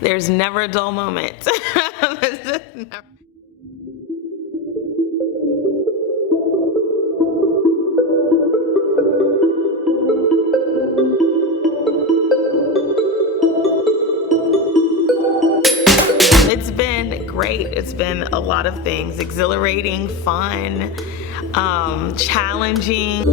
There's never a dull moment. It's been great. It's been a lot of things. Exhilarating, fun, challenging.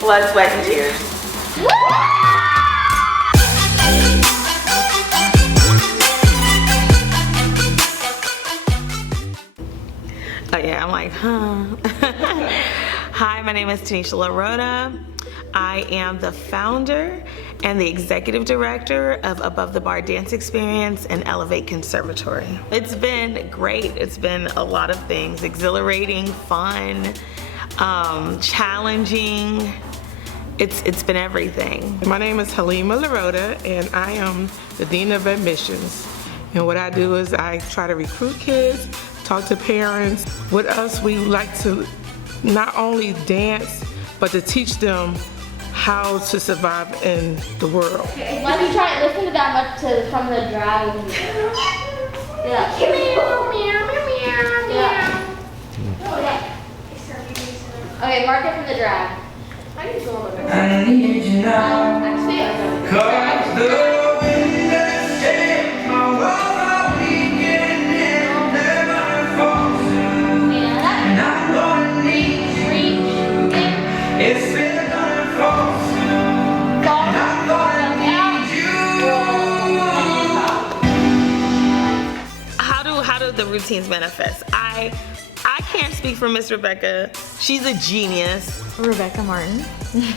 Blood, sweat, and tears. Oh yeah, I'm like, huh. Hi, my name is Tanisha LaRota. I am the founder and the executive director of Above the Bar Dance Experience and Elevate Conservatory. It's been great. It's been a lot of things. Exhilarating, fun, challenging. It's been everything. My name is Halima LaRota, and I am the Dean of Admissions. And what I do is I try to recruit kids, talk to parents. With us, we like to not only dance, but to teach them how to survive in the world. Why don't you try to listen to that much from the drag? Yeah. Okay, mark it from the drag. I need you now, 'cause the wind has changed my world all weekend and never falls soon. And I'm gonna need you. It's been gonna fall soon. And I'm gonna need you. How do the routines manifest? I can't speak for Miss Rebecca. She's a genius. Rebecca Martin.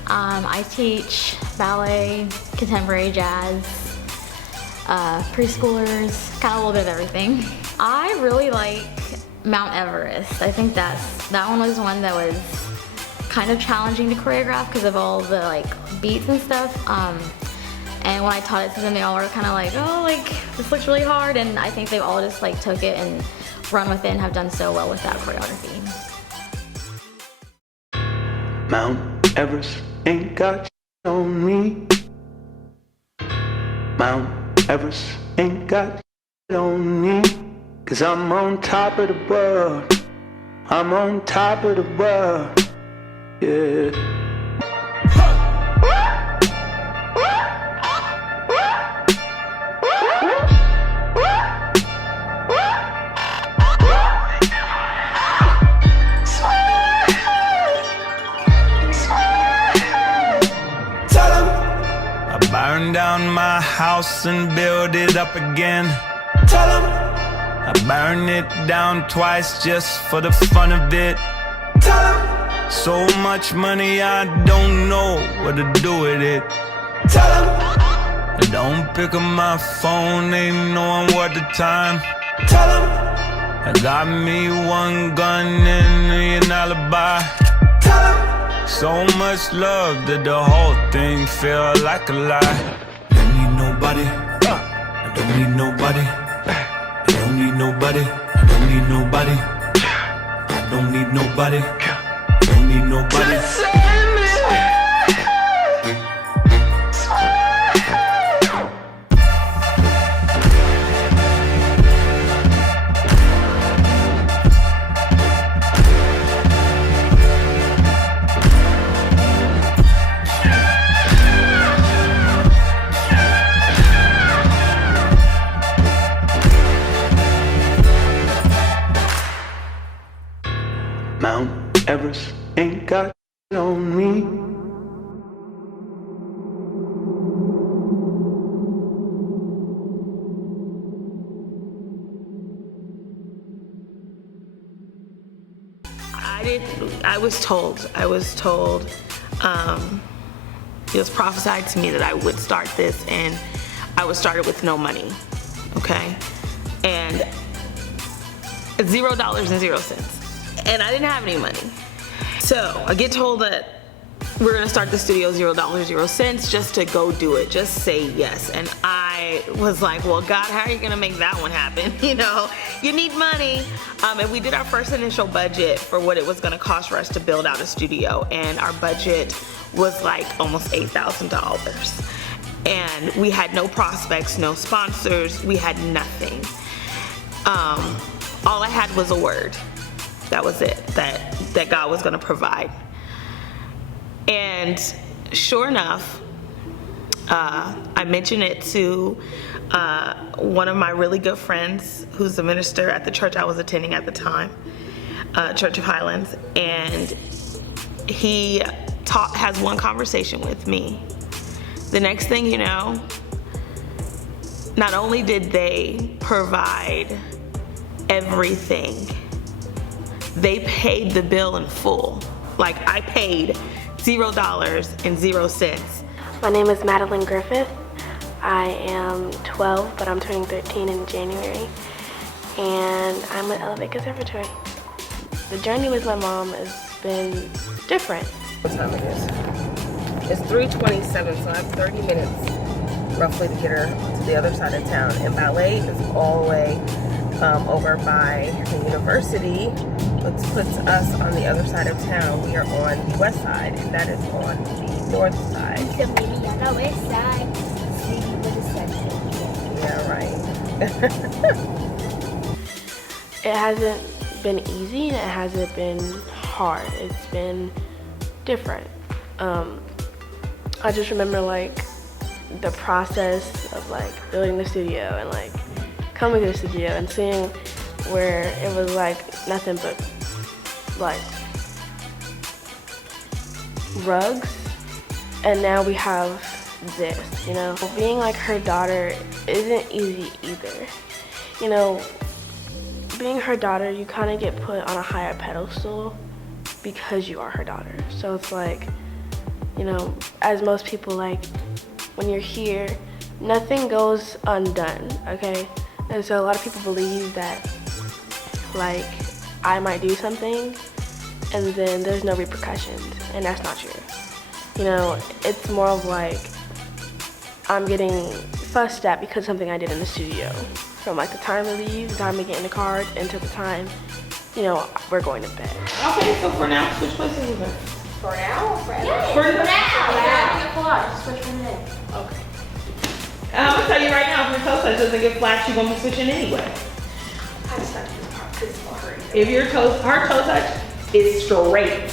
I teach ballet, contemporary jazz, preschoolers, kind of a little bit of everything. I really like Mount Everest. I think that one was one that was kind of challenging to choreograph because of all the beats and stuff. And when I taught it to them, they all were kind of like, oh, this looks really hard. And I think they all just took it and run with it and have done so well with that choreography. Mount Everest ain't got shit on me. Mount Everest ain't got shit on me. 'Cause I'm on top of the world. I'm on top of the world. Yeah. Burn down my house and build it up again. Tell 'em. I burn it down twice just for the fun of it. Tell 'em. So much money I don't know what to do with it. Tell 'em. I don't pick up my phone, ain't knowing what the time. Tell 'em. I got me one gun and an alibi. Tell 'em. So much love that the whole thing feel like a lie. Don't need nobody. I don't need nobody. I don't need nobody. I don't need nobody. I don't need nobody. I don't need nobody. Mount Everest ain't got shit on me. I was told, it was prophesied to me that I would start this, and I would start it with no money, okay? And $0 and 0 cents. And I didn't have any money. So I get told that we're gonna start the studio $0, 0 cents, just to go do it, just say yes. And I was like, well, God, how are you gonna make that one happen? You know, you need money. And we did our first initial budget for what it was gonna cost for us to build out a studio, and our budget was like almost $8,000. And we had no prospects, no sponsors, we had nothing. All I had was a word. That was it, that God was gonna provide. And sure enough, I mentioned it to one of my really good friends who's the minister at the church I was attending at the time, Church of Highlands, and he has one conversation with me. The next thing you know, not only did they provide everything, they paid the bill in full. Like, I paid $0 and 0 cents. My name is Madeline Griffith. I am 12, but I'm turning 13 in January, and I'm at Elevate Conservatory. The journey with my mom has been different. What time it is? It's 3:27, so I have 30 minutes roughly to get her to the other side of town. And ballet is all the way over by the university, which puts us on the other side of town. We are on the west side, and that is on the north side. The maybe on the west side. Maybe with a sunset. Yeah, right. It hasn't been easy, and it hasn't been hard. It's been different. I just remember like the process of like building the studio and like coming to the studio and seeing where it was like nothing but like rugs, and now we have this, you know. Being like her daughter isn't easy either. You know, being her daughter, you kind of get put on a higher pedestal because you are her daughter. So it's like, you know, as most people, like, when you're here, nothing goes undone, okay? And so a lot of people believe that, like, I might do something and then there's no repercussions, and that's not true. You know, it's more of like, I'm getting fussed at because of something I did in the studio. From like the time we leave, the time we get in the car, until the time, you know, we're going to bed. Okay, so for now, switch places with her. For now or forever? For For now. now. Yeah, collage. Switch from there. Okay. I'm gonna tell you right now, if your toe touch doesn't get flat, you're gonna be switching anyway. I just got this part because it's for her. If her toe touch is straight.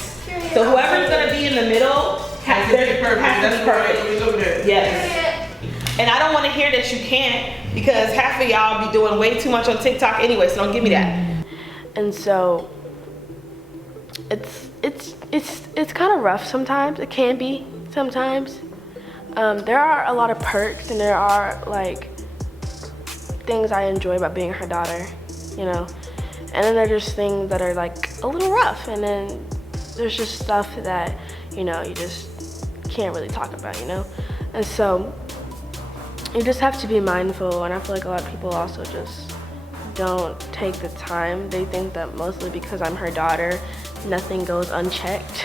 So whoever's gonna be in the middle has to be perfect. Yes. And I don't wanna hear that you can't, because half of y'all be doing way too much on TikTok anyway, so don't give me that. And so it's kind of rough sometimes. It can be sometimes. There are a lot of perks, and there are like things I enjoy about being her daughter, you know. And then there are just things that are like a little rough, and then there's just stuff that, you know, you just can't really talk about, you know. And so you just have to be mindful, and I feel like a lot of people also just don't take the time. They think that mostly because I'm her daughter, nothing goes unchecked,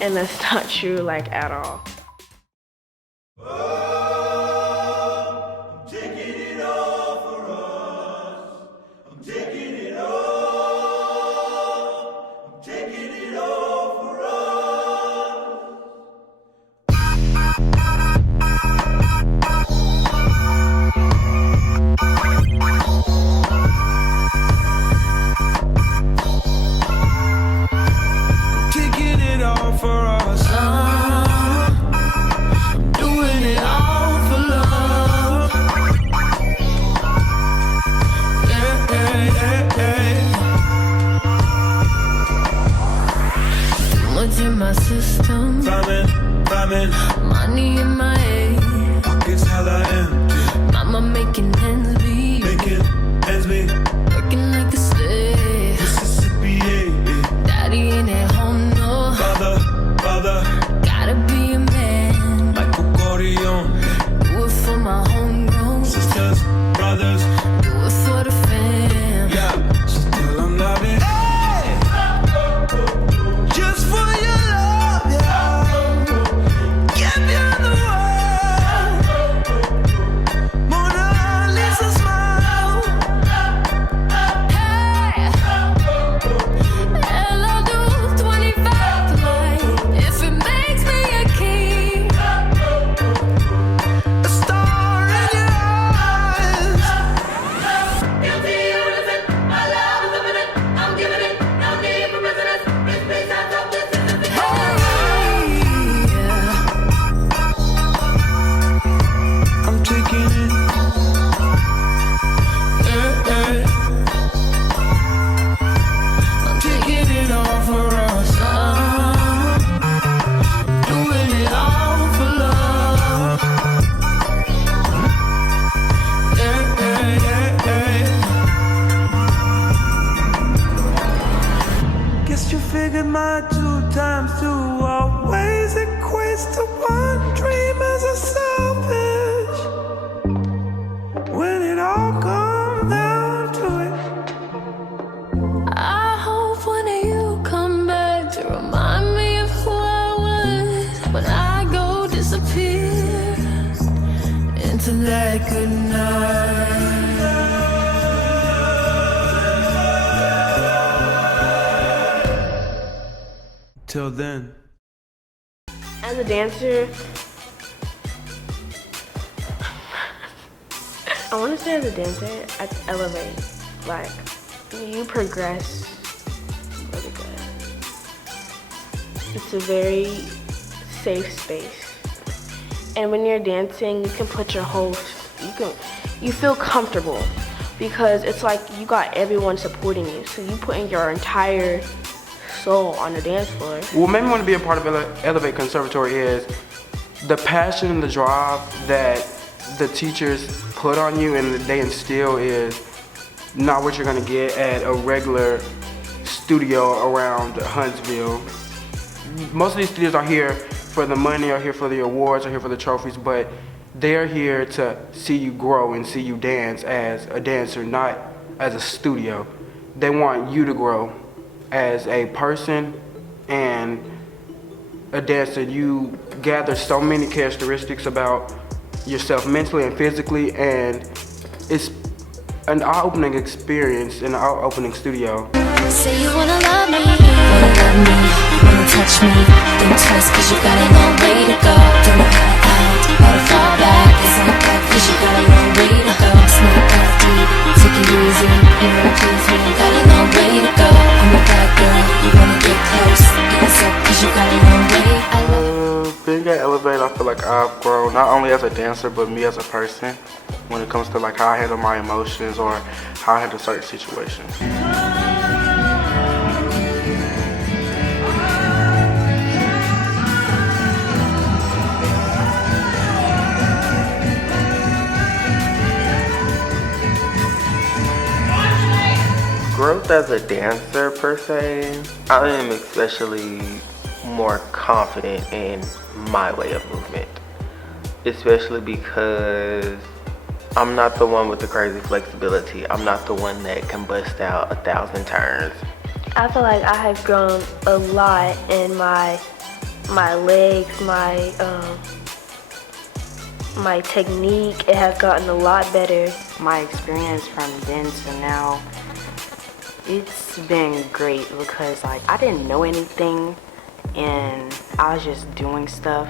and that's not true, like, at all. I'm taking it all for us. I'm taking it all. I'm taking it all for us. Taking it all for us. Doing it all for love. Yeah, yeah, yeah, yeah. Too much in my system. Vibing. Money in my head. Pockets hella empty. Mama making ends meet. Making ends meet. Working like a slave. Mississippi, yeah. Daddy ain't at home, no. Father. Gotta be a man. Michael Corleone. Do it for my homegrown. Sisters, brothers. Do it for the fam. Yeah. So tell them love it. Just for your love, yeah. until that good night. Till then. As a dancer, I want to say as a dancer, at Elevate, like, you progress really good. It's a very safe space. And when you're dancing, you can put your whole, you feel comfortable because it's like you got everyone supporting you. So you putting your entire soul on the dance floor. What made me want to be a part of Elevate Conservatory is the passion and the drive that the teachers put on you and they instill is not what you're going to get at a regular studio around Huntsville. Most of these studios are here for the money, are here for the awards, are here for the trophies, but they're here to see you grow and see you dance as a dancer, not as a studio. They want you to grow as a person and a dancer. You gather so many characteristics about yourself mentally and physically, and it's an eye-opening experience in an eye-opening studio. Say you wanna love me, wanna touch me, think twice cause you got a long way to go. Don't know how to fall back, it's not back cause you got a long way to go. Smoke that deep, take it easy, you wanna please me, got a long way to go. I'm a bad girl, you wanna get close, get up cause you got a long way. Being at Elevate, I feel like I've grown not only as a dancer but me as a person when it comes to like how I handle my emotions or how I handle certain situations. Growth as a dancer per se, I am especially more confident in my way of movement, especially because I'm not the one with the crazy flexibility. I'm not the one that can bust out 1,000 turns. I feel like I have grown a lot in my legs, my technique. It has gotten a lot better. My experience from then to now, it's been great because like I didn't know anything and I was just doing stuff,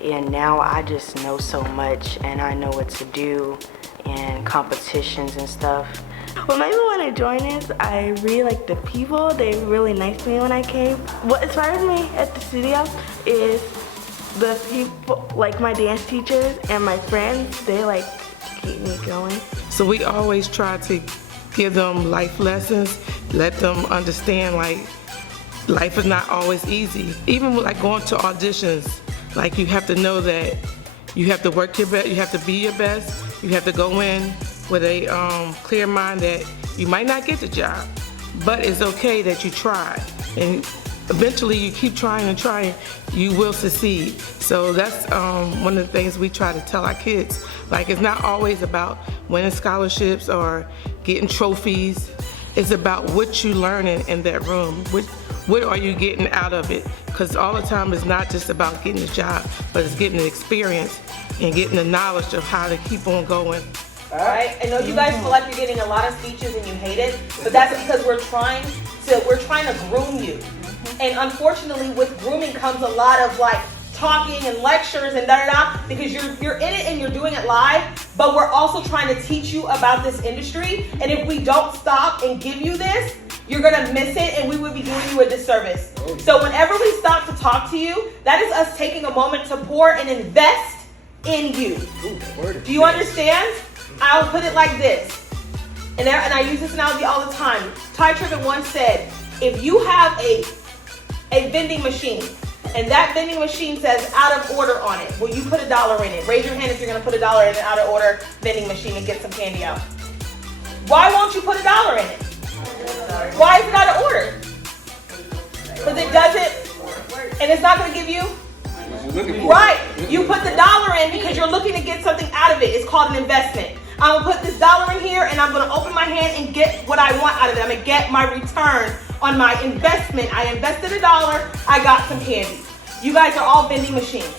and now I just know so much and I know what to do in competitions and stuff. What made me want to join is I really like the people. They were really nice to me when I came. What inspired me at the studio is the people, like my dance teachers and my friends. They like keep me going. So we always try to give them life lessons, let them understand like life is not always easy. Even with, like going to auditions, like you have to know that you have to work your best, you have to be your best, you have to go in with a clear mind that you might not get the job, but it's okay that you try. And eventually you keep trying and trying, you will succeed. So that's one of the things we try to tell our kids. Like it's not always about winning scholarships or getting trophies. It's about what you learning in that room. What are you getting out of it? Because all the time it's not just about getting a job, but it's getting the experience and getting the knowledge of how to keep on going. Alright, I know you guys feel like you're getting a lot of speeches and you hate it, but that's because we're trying to groom you. And unfortunately with grooming comes a lot of like talking and lectures and da-da-da, because you're in it and you're doing it live, but we're also trying to teach you about this industry, and if we don't stop and give you this, you're gonna miss it and we would be doing you a disservice. So whenever we stop to talk to you, that is us taking a moment to pour and invest in you. Do you understand? I'll put it like this, and I use this analogy all the time. Ty Tribbett once said, if you have a vending machine and that vending machine says out of order on it, will you put $1 in it? Raise your hand if you're gonna put $1 in an out of order vending machine and get some candy out. Why won't you put $1 in it? Why is it out of order? Because it doesn't, and it's not gonna give you? Right, you put the $1 in because you're looking to get something out of it. It's called an investment. I'm gonna put this $1 in here and I'm gonna open my hand and get what I want out of it. I'm gonna get my return on my investment. I invested $1, I got some candy. You guys are all vending machines.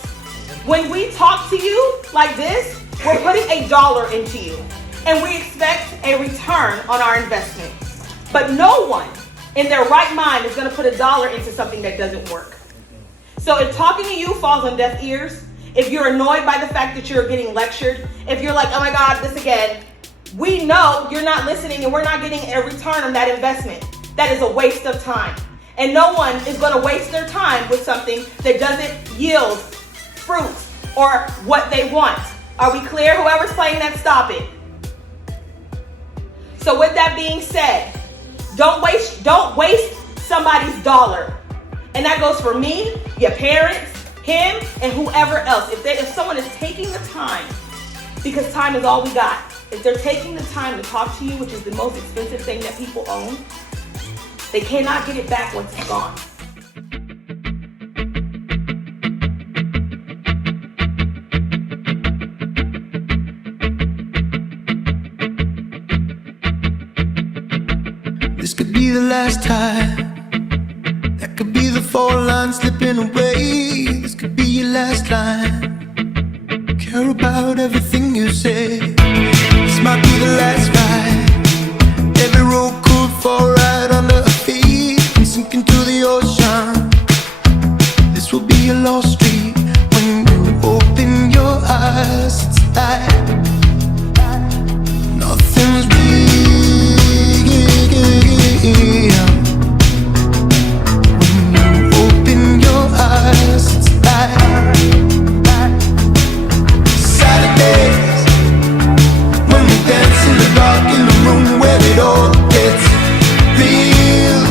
When we talk to you like this, We're putting $1 into you, and we expect a return on our investment. But no one in their right mind is going to put $1 into something that doesn't work. So if talking to you falls on deaf ears, if you're annoyed by the fact that you're getting lectured, if you're like, oh my God, this again, we know you're not listening and we're not getting a return on that investment. That is a waste of time. And no one is going to waste their time with something that doesn't yield fruit or what they want. Are we clear? Whoever's playing that, stop it. So with that being said, don't waste somebody's dollar. And that goes for me, your parents, him, and whoever else. If someone is taking the time, because time is all we got, if they're taking the time to talk to you, which is the most expensive thing that people own, they cannot get it back once it's gone. This could be the last time. That could be the 4 lines slipping away. This could be your last line. Care about everything you say. This might be the last ride. Every road could fall right under our feet and sink into the ocean. This will be a lost street. When you open your eyes, it's like nothing's real. It's like Saturdays when we dance in the dark in the room where it all gets real.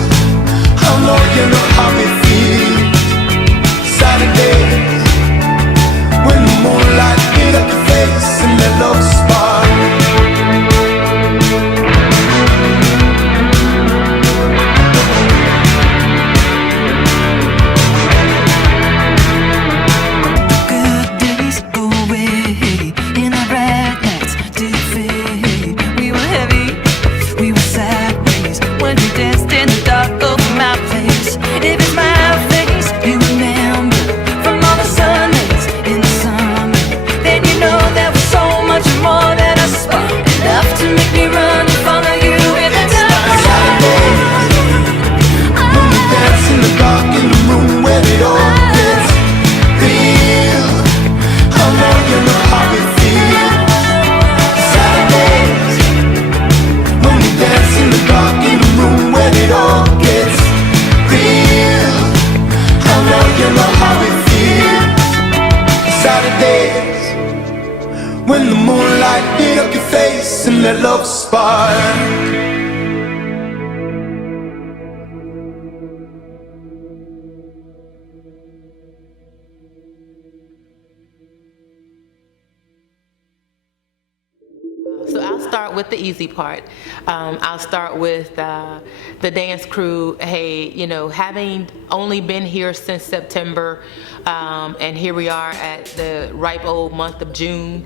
I know you know how it feels. Saturdays when the moonlight hit up your face and that love spark. When the moonlight lit up your face and that love spark. So I'll start with the easy part. I'll start with the dance crew. Hey, you know, having only been here since September, and here we are at the ripe old month of June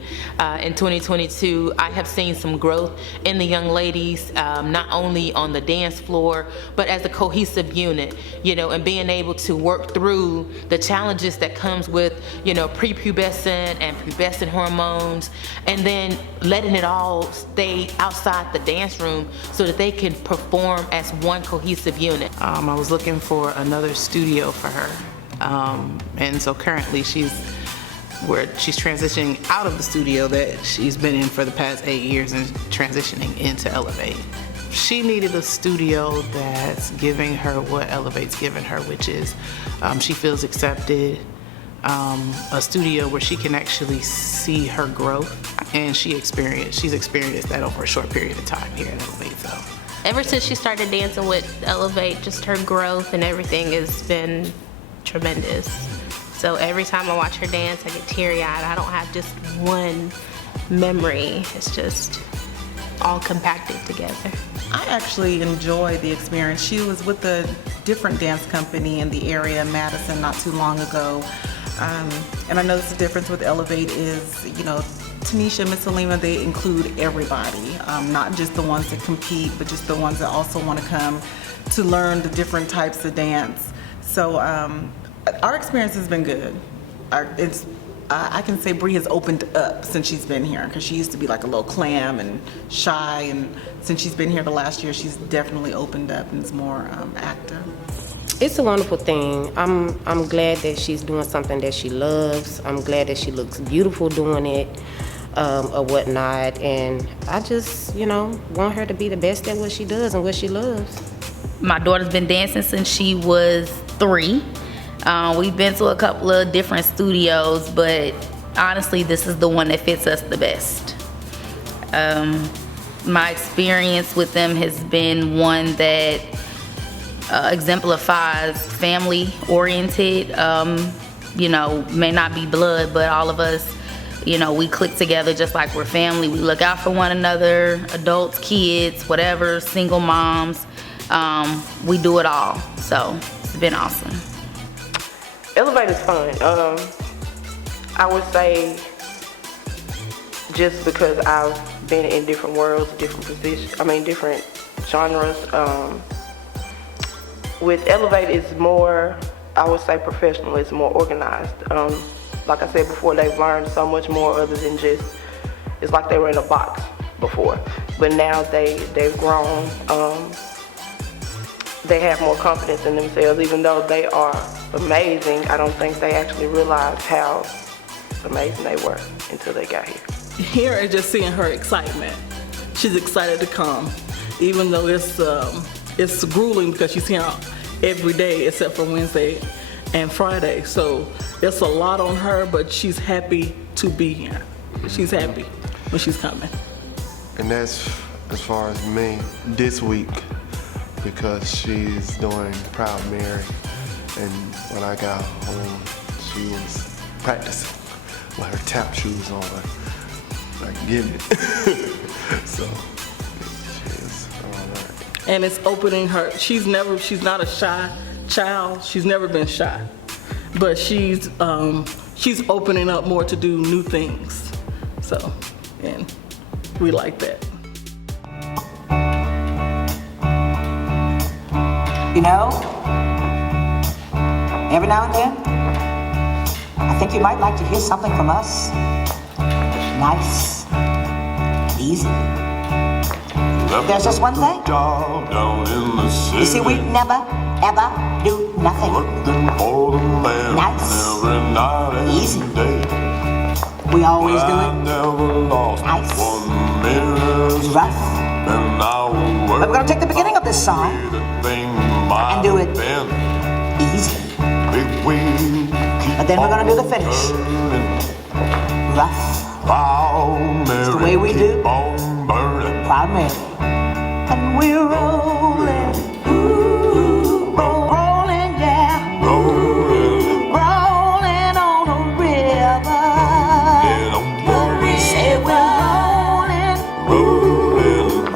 in 2022, I have seen some growth in the young ladies, not only on the dance floor, but as a cohesive unit, you know, and being able to work through the challenges that comes with, you know, prepubescent and pubescent hormones, and then letting it all stay outside the dance room so that they can perform as one cohesive unit. I was looking for another studio for her. And so currently she's transitioning out of the studio that she's been in for the past 8 years and transitioning into Elevate. She needed a studio that's giving her what Elevate's given her, which is she feels accepted, a studio where she can actually see her growth, and she's experienced that over a short period of time here at Elevate. So ever since she started dancing with Elevate, just her growth and everything has been tremendous. So every time I watch her dance, I get teary-eyed. I don't have just one memory. It's just all compacted together. I actually enjoy the experience. She was with a different dance company in the area, Madison, not too long ago. And I know the difference with Elevate is, you know, Tanisha, Miss Salima, they include everybody, not just the ones that compete, but just the ones that also want to come to learn the different types of dance. So our experience has been good. It's I can say Bree has opened up since she's been here, because she used to be like a little clam and shy, and since she's been here the last year, she's definitely opened up and is more active. It's a wonderful thing. I'm glad that she's doing something that she loves. I'm glad that she looks beautiful doing it, or whatnot. And I just, want her to be the best at what she does and what she loves. My daughter's been dancing since she was 3. We've been to a couple of different studios, but honestly, this is the one that fits us the best. My experience with them has been one that exemplifies family-oriented. May not be blood, but all of us, we click together just like we're family. We look out for one another, adults, kids, whatever, single moms. We do it all. So it's been awesome. Elevate is fun. I would say just because I've been in different worlds, different positions, different genres. With Elevate, it's more, I would say professional, it's more organized. Like I said before, they've learned so much more other than just, it's like they were in a box before. But now they've grown. They have more confidence in themselves. Even though they are amazing, I don't think they actually realized how amazing they were until they got here. Here and just seeing her excitement. She's excited to come, even though it's grueling because she's here every day except for Wednesday and Friday. So it's a lot on her, but she's happy to be here. She's happy when she's coming. And that's as far as me this week, because she's doing Proud Mary, and when I got home, she was practicing with her tap shoes on, like getting it. So she's all right. And it's opening her. She's not a shy child. She's never been shy, but she's opening up more to do new things. So, and we like that. Every now and then, I think you might like to hear something from us. Nice, easy. There's just one thing. You see, we never, ever do nothing. Nice, easy. We always do it nice, rough. But we're going to take the beginning of this song and do it easy. But then we're going to do the finish. Rough. It's the way we do. Proud Mary. And we're rolling. Rolling, yeah. Rolling on the river. Say we're rolling.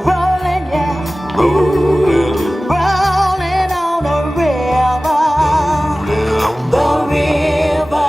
Rolling, yeah. Rolling on the river. The river.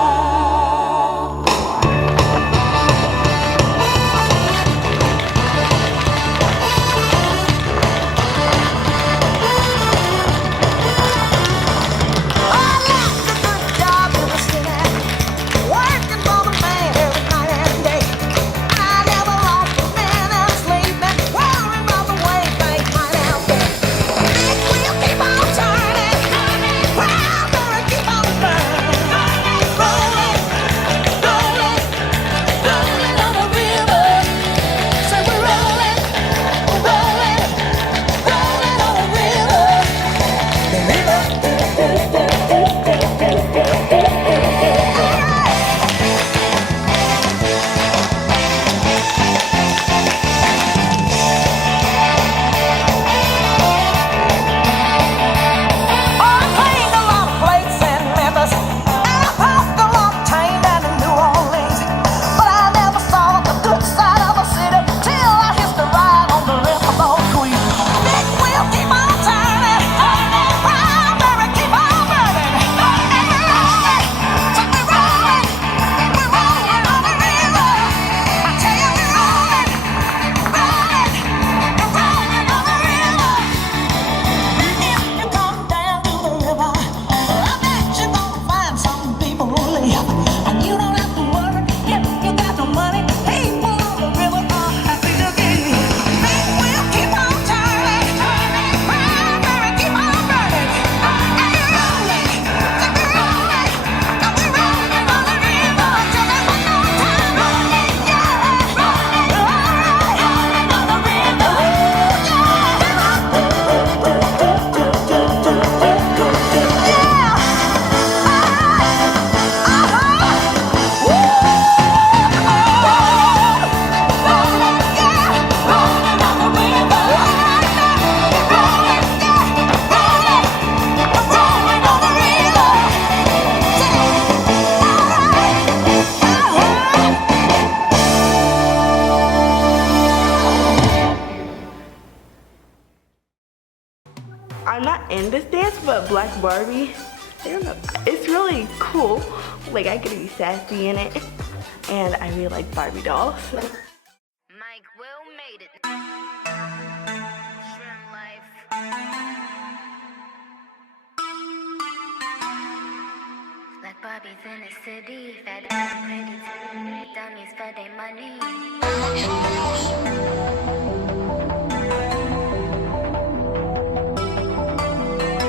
in this dance, but Black Barbie, I don't know, it's really cool. Like, I get to be sassy in it, and I really like Barbie dolls. Mike Will made it. Shrimp life. Black Barbies in the city, fat and pretty, dummies for their money.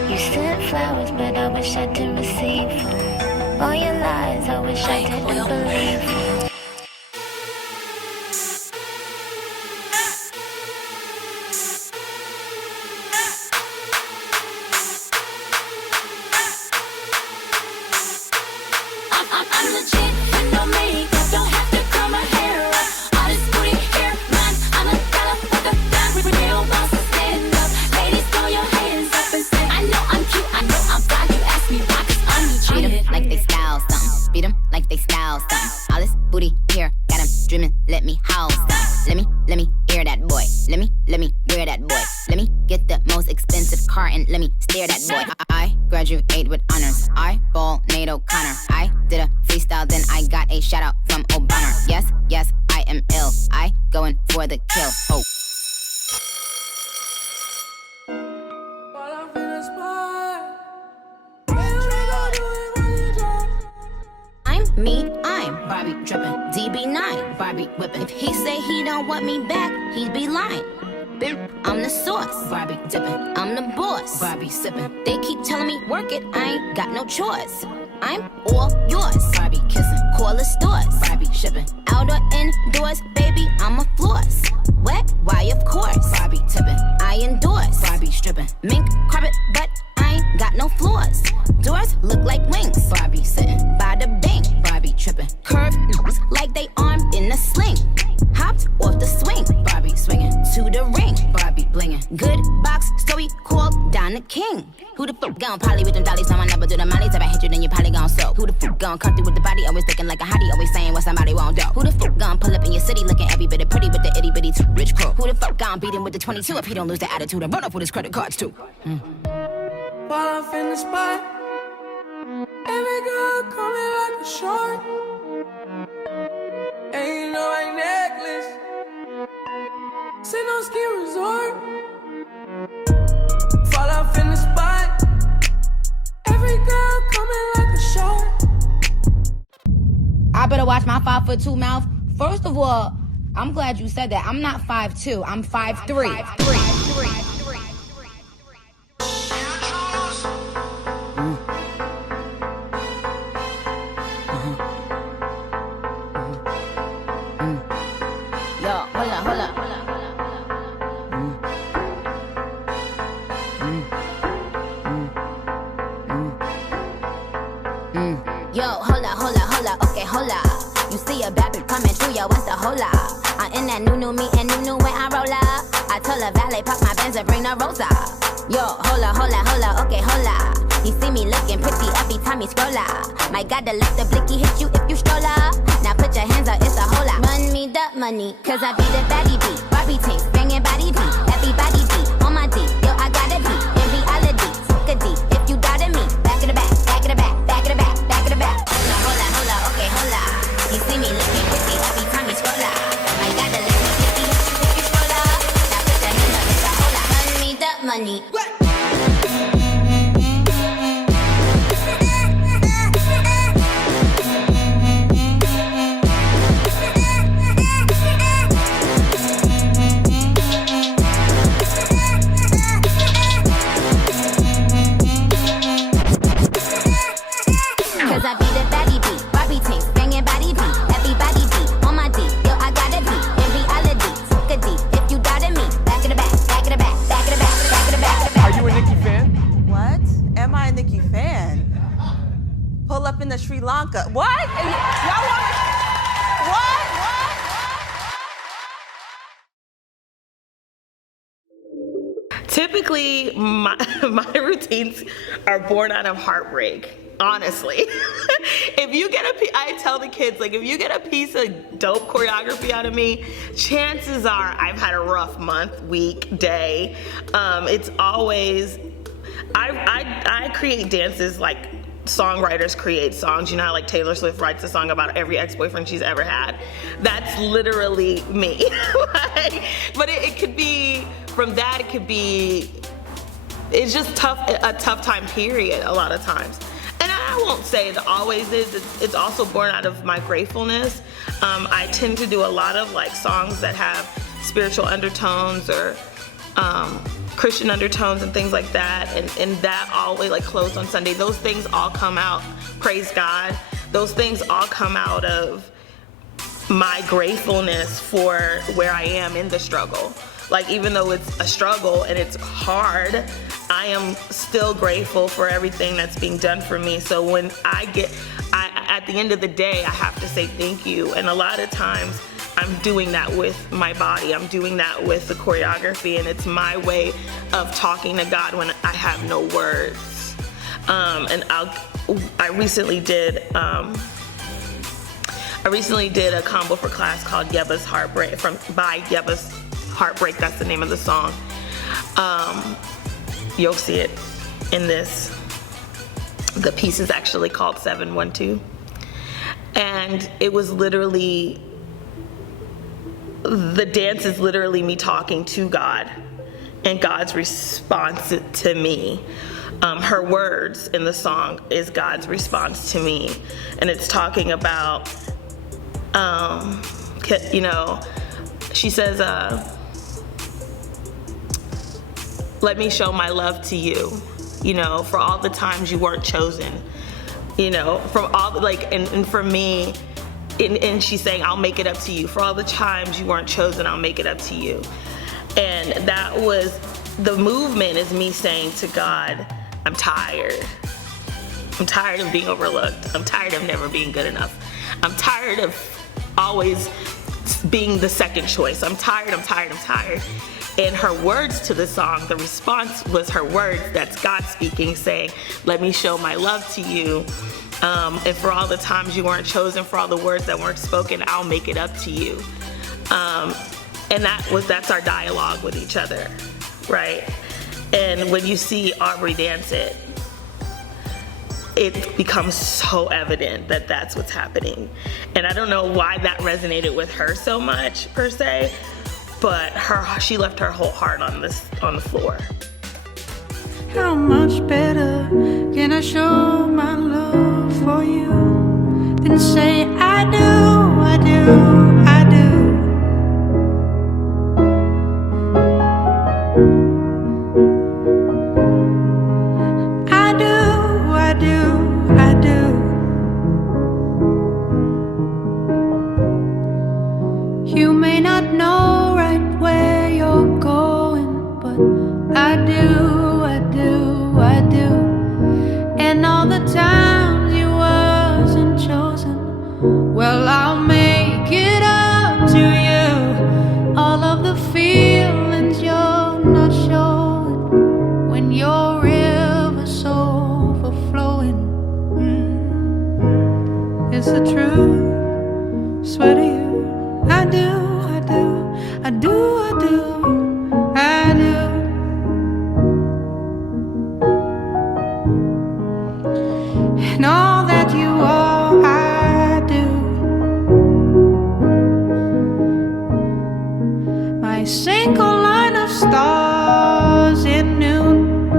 You sent flowers, but I wish I didn't receive them. All your lies, I wish I didn't believe them. I'm legit with no makeup, don't have to curl my hair up. All this booty here, man, I'm a dollar for the fam. Real boss to stand up. Ladies, throw your hands up and say, I know I'm cute, I know I'm fly. You ask me why, 'cause I'm legit. Treat 'em like they style something, beat 'em like they style something. All this booty here, got 'em dreaming, let me house them. Let me hear that boy. Let me wear that boy. Let me get the most expensive car and let me stare that boy. I graduate with honors. I ball Nate O'Connor. I did a freestyle, then I got a shout out from Obama. Yes, I am ill. I going for the kill. Oh. I'm Barbie drippin', DB9, Barbie whippin'. If he say he don't want me back, he'd be lying. I'm the sauce, Barbie dippin'. I'm the boss, Barbie sippin'. They keep telling me work it, I ain't got no choice. I'm all yours, Barbie kissin'. Call the stores, Barbie shippin'. Out or indoors, baby, I'm a floss. Wet, why of course, Barbie tippin'. I endorse, Barbie strippin'. Mink carpet, but I ain't got no floors. Doors look like wings, Barbie sittin'. By the bank, Barbie trippin'. Curved like they armed in a sling. Hopped off the swing, Barbie swinging to the ring, Barbie blinging. Good box, so we called Don the King. Who the fuck gon' poly with them dollies? No, I never do the mollies. If I hit you, then you probably gon' soak. Who the fuck gon' come through with the body? Always thinking like a hottie, always saying what somebody won't do. Who the fuck gon' pull up in your city looking every bit of pretty with the itty bitty rich crew? Who the fuck gon' beat him with the 22 if he don't lose the attitude and run up with his credit cards too? While I'm in the spot, every girl coming like a shark. And you know I necklace, sit on ski resort. Fall off in the spot, every girl coming like a shark. I better watch my 5'2" mouth. First of all, I'm glad you said that. I'm not 5'2", I'm 5'3". See a bad bitch coming through, yo, what's the hola? I'm in that new me and new when I roll up. I told a valet, pop my Benz and bring the rosa. Yo, hola, okay, hola. He see me looking pretty every time he scroll up. My God, to let the blicky hit you if you stroll up. Now put your hands up, it's a hola. Run me the money, cause I be the baddie beat. Barbie tanks, banging body beat. Everybody beat, on my D. Yo, I got a D, in reality, took a D. If you doubted me, back in the back, back in the back, back in the back, back in the back. Hola, okay, hola. You see me looking pretty every time you scroll up. I got the little sticky if you scroll up. Now put your hands up, it's a hold up. Run me the money. Cause I be the baddie beat, Barbie tanks, banging body beat, everybody beat, on my D, yo I got a D, in reality, took a D, if you doubted me, back in the back, back in the back, back in the back, back in the back, back in the back. Are you a Nicki fan? What? Am I a Nicki fan? Pull up in the Sri Lanka. What? Y'all want to... What? Typically, my routines are born out of heartbreak. Honestly, if you get I tell the kids, like, if you get a piece of dope choreography out of me, chances are I've had a rough month, week, day. It's always I create dances like songwriters create songs. You know how like Taylor Swift writes a song about every ex-boyfriend she's ever had? That's literally me. Like, but it could be, from that it could be, it's just a tough time period a lot of times. And I won't say it always is, it's also born out of my gratefulness. I tend to do a lot of like songs that have spiritual undertones or Christian undertones and things like that, and that always, like Closed on Sunday, those things all come out, praise God, those things all come out of my gratefulness for where I am in the struggle. Like, even though it's a struggle and it's hard, I am still grateful for everything that's being done for me. So when at the end of the day, I have to say thank you. And a lot of times I'm doing that with my body. I'm doing that with the choreography, and it's my way of talking to God when I have no words. And I recently did a combo for class called Yeba's Heartbreak, by Yeba's Heartbreak. That's the name of the song. You'll see it in this. The piece is actually called 712. And it was literally, the dance is literally me talking to God and God's response to me. Her words in the song is God's response to me. And it's talking about, you know, she says, let me show my love to you, you know, for all the times you weren't chosen, you know, from all, like, and for me, and she's saying, I'll make it up to you. For all the times you weren't chosen, I'll make it up to you. And that was, the movement is me saying to God, I'm tired. I'm tired of being overlooked. I'm tired of never being good enough. I'm tired of always being the second choice. I'm tired. And her words to the song, the response was her words, that's God speaking, saying, let me show my love to you. And for all the times you weren't chosen, for all the words that weren't spoken, I'll make it up to you. And that's our dialogue with each other, right? And when you see Aubrey dance it, it becomes so evident that that's what's happening. And I don't know why that resonated with her so much, per se, but she left her whole heart on the floor. How much better can I show my love for you than say I do, I do, I do. I do, I do, I do. You may not know right where you're going, but I do, I do, I do. And all the times you wasn't chosen, well, I'll make it up to you. All of the feelings you're not showing when your river's overflowing. It's the truth, swear to you. I do, I do, I do, I do, I do. And all that you are, I do. My single line of stars in noon,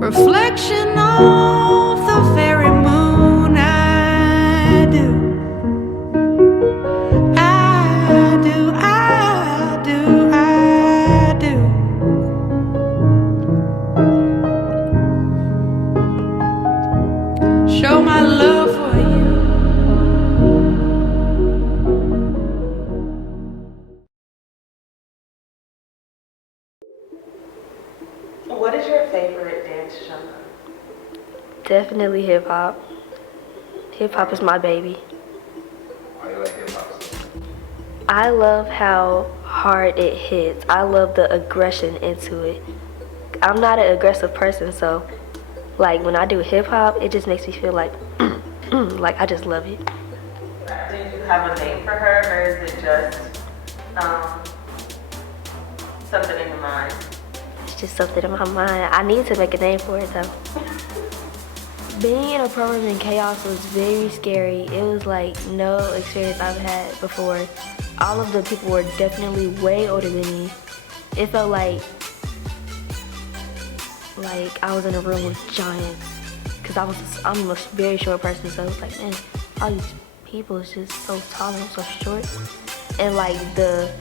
reflection of the very moon, I do. I do, I do, I do. Show my love for you. What is your favorite dance genre? Definitely hip hop. Hip hop is my baby. Why you like hip hop? I love how hard it hits. I love the aggression into it. I'm not an aggressive person, so like when I do hip hop, it just makes me feel like, like I just love it. Did you have a name for her, or is it just something in your mind? It's just something in my mind. I need to make a name for it though. Being in a program in chaos was very scary. It was like no experience I've had before. All of the people were definitely way older than me. It felt like I was in a room with giants. Cause I'm a very short person, so it was like, man, all these people is just so tall and I'm so short. And like the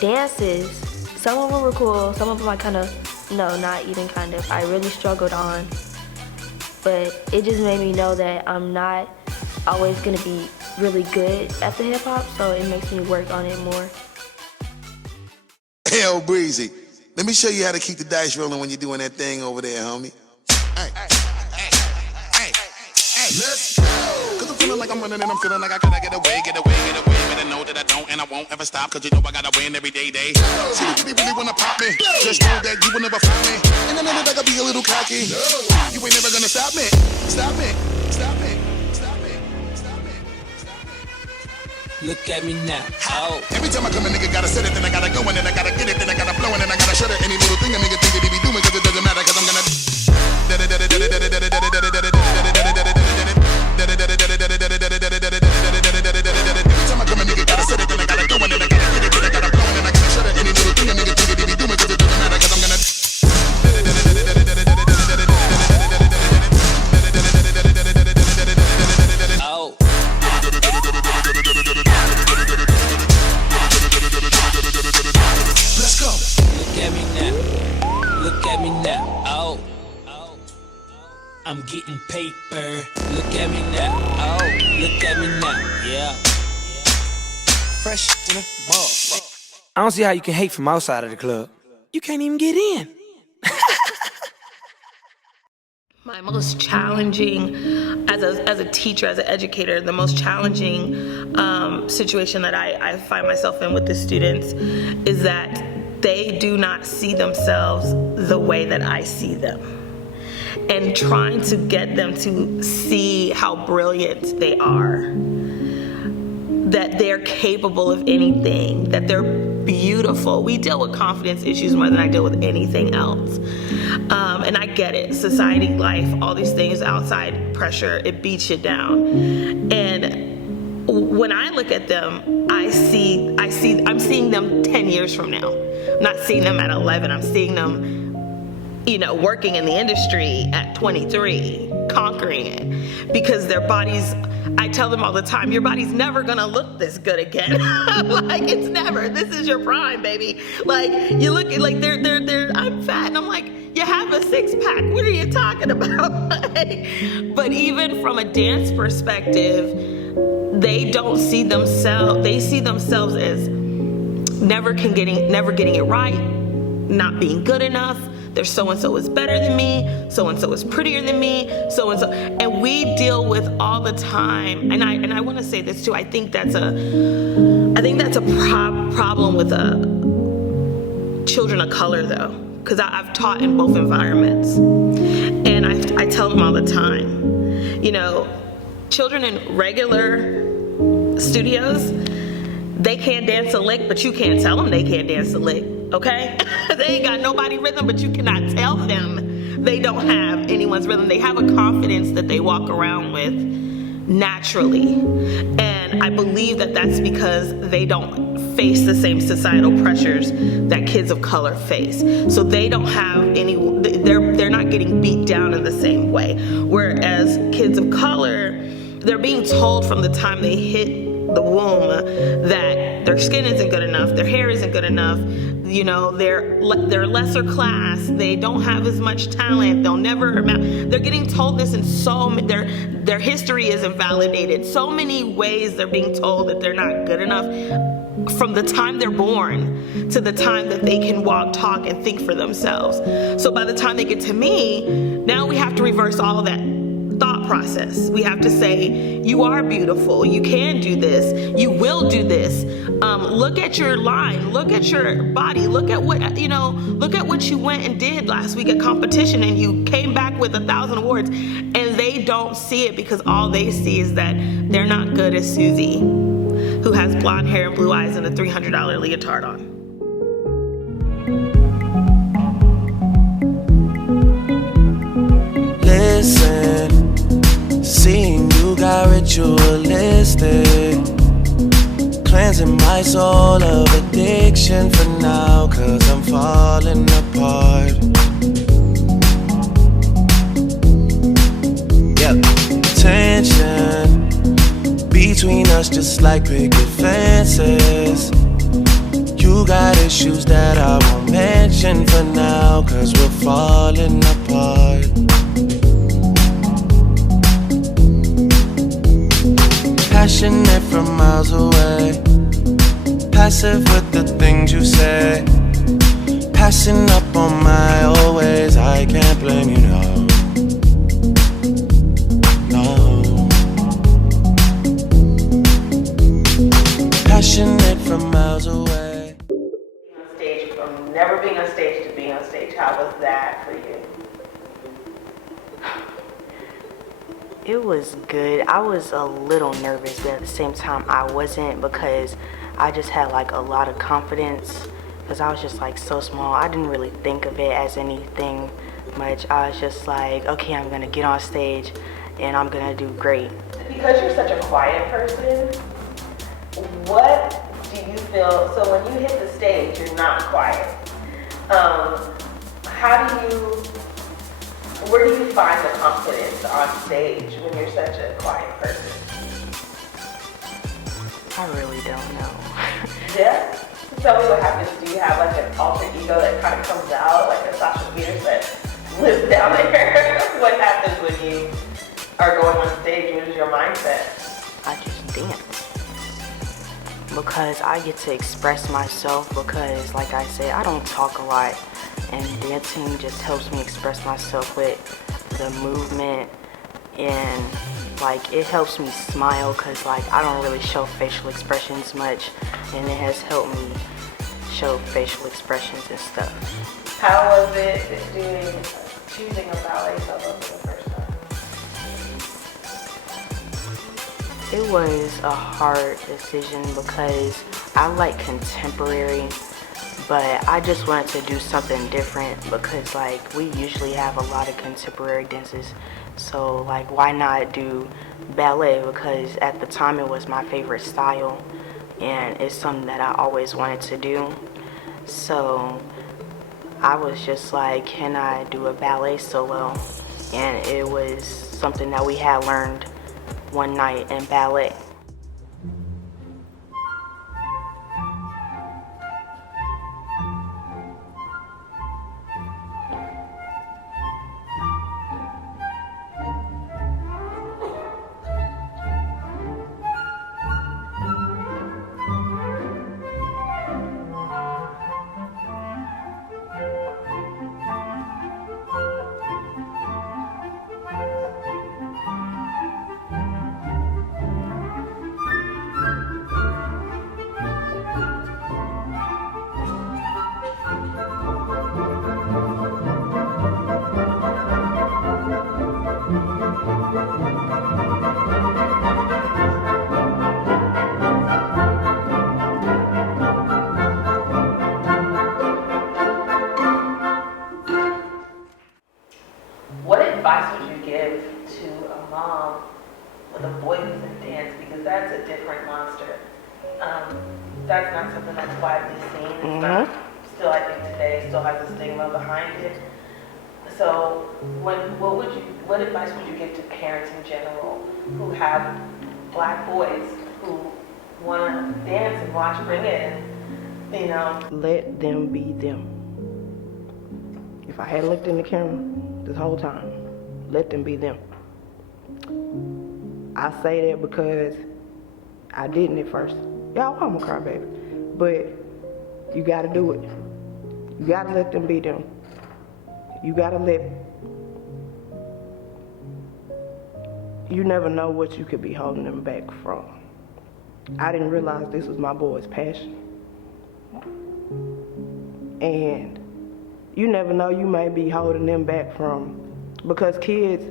dances, some of them were cool, some of them I not even kind of, I really struggled on. But it just made me know that I'm not always gonna be really good at the hip hop, so it makes me work on it more. Hell, Breezy, let me show you how to keep the dice rolling when you're doing that thing over there, homie. Hey, let's go! Cause I'm feeling like I'm running and I'm feeling like I gotta get away. Better know that I don't and I won't ever stop, cause you know I gotta win every day. See if you really wanna pop me, just know that you will never find me. And I know that I gotta be a little cocky. You ain't never gonna stop me. Look at me now. Oh. Every time I come a nigga gotta set it, then I gotta go, and then I gotta get it, then I gotta blow, and then I gotta shut it. Any little thing a nigga think that he be doing, cause it doesn't matter, cause I'm gonna every time I come a nigga gotta set it, then I gotta go, and then I gotta get it, then I gotta blow, and then I gotta shut it. Any little thing a nigga think that he be doing, cause it doesn't matter, cause I'm gonna oh. Let's go. Look at me now. Look at me now. Oh. I'm getting paper. Look at me now. Oh. Look at me now. Yeah. Fresh in the ball. I don't see how you can hate from outside of the club. You can't even get in. My most challenging, as a teacher, as an educator, the most challenging situation that I find myself in with the students is that they do not see themselves the way that I see them. And trying to get them to see how brilliant they are, that they're capable of anything, that they're beautiful. We deal with confidence issues more than I deal with anything else. And I get it. Society, life, all these things, outside pressure, it beats you down. And when I look at them, I'm seeing them 10 years from now. I'm not seeing them at 11. I'm seeing them, working in the industry at 23, conquering it. Because their bodies, I tell them all the time, your body's never gonna look this good again. Like, it's never. This is your prime, baby. Like, you look at, like, they're I'm fat, and I'm like, you have a six-pack. What are you talking about? But even from a dance perspective, they don't see themselves, they see themselves as never getting it right, not being good enough. There's so-and-so is better than me, so-and-so is prettier than me, so-and-so. And we deal with all the time, and I want to say this too, I think that's a problem with children of color though, because I've taught in both environments. And I tell them all the time, children in regular studios, they can't dance a lick, but you can't tell them they can't dance a lick. Okay? They ain't got nobody rhythm, but you cannot tell them they don't have anyone's rhythm. They have a confidence that they walk around with naturally. And I believe that that's because they don't face the same societal pressures that kids of color face. So they don't have they're not getting beat down in the same way. Whereas kids of color, they're being told from the time they hit the womb that their skin isn't good enough, their hair isn't good enough, they're lesser class, they don't have as much talent, they'll never amount. They're getting told this in their history is invalidated. So many ways they're being told that they're not good enough from the time they're born to the time that they can walk, talk, and think for themselves. So by the time they get to me, now we have to reverse all of that thought process. We have to say, you are beautiful, you can do this, you will do this. Look at your line, look at your body, look at what you went and did last week at competition, and you came back with 1,000 awards. And they don't see it because all they see is that they're not good as Susie, who has blonde hair and blue eyes and a $300 leotard on. got ritualistic, cleansing my soul of addiction for now, 'cause I'm falling apart. Yep, tension between us just like picket fences. You got issues that I won't mention for now, 'cause we're falling apart. Passionate from miles away, passive with the things you say, passing up on my old ways. I can't blame you, no. Passionate from miles away. On stage, from never being on stage to being on stage, how was that for you? It was good. I was a little nervous, but at the same time I wasn't, because I just had like a lot of confidence, because I was just like so small. I didn't really think of it as anything much. I was just like, okay, I'm gonna get on stage and I'm gonna do great. Because you're such a quiet person, what do you feel, so when you hit the stage, you're not quiet. Where do you find the confidence on stage when you're such a quiet person? I really don't know. Yeah? Tell me what happens. Do you have like an alter ego that kind of comes out, like a Sasha Fierce that lives down there? What happens when you are going on stage? What is your mindset? I just dance, because I get to express myself, because like I said, I don't talk a lot, and dancing just helps me express myself with the movement, and like it helps me smile, because like I don't really show facial expressions much, and it has helped me show facial expressions and stuff. How was it choosing a ballet solo for the first time? It was a hard decision, because I like contemporary, but I just wanted to do something different, because like we usually have a lot of contemporary dances, so like why not do ballet, because at the time it was my favorite style and it's something that I always wanted to do. So I was just like, can I do a ballet solo? And it was something that we had learned one night in ballet. What advice would you give to a mom with a boy who's in dance? Because that's a different monster. That's not something that's widely seen. It's not, still, I think today still has a stigma behind it. So, what advice would you give to parents in general who have black boys who want to dance and watch bring it in, you know? Let them be them. If I had looked in the camera this whole time, let them be them. I say that because I didn't at first. Y'all, I'm a crybaby. But you gotta do it. You gotta let them be them. You gotta let, you never know what you could be holding them back from. I didn't realize this was my boy's passion. And you never know, you may be holding them back from, because kids,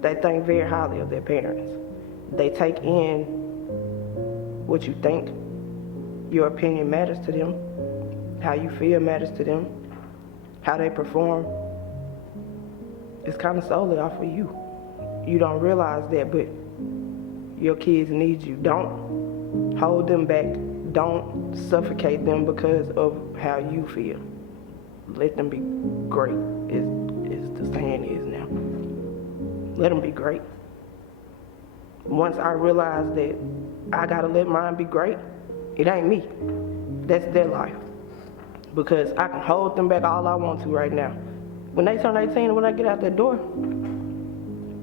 they think very highly of their parents. They take in what you think. Your opinion matters to them. How you feel matters to them. How they perform. It's kind of solely off of you. You don't realize that, but Your kids need you. Don't hold them back. Don't suffocate them because of how you feel. Let them be great, is the saying is now. Let them be great. Once I realize that I gotta let mine be great, it ain't me. That's their life. Because I can hold them back all I want to right now. When they turn 18 and when they get out that door,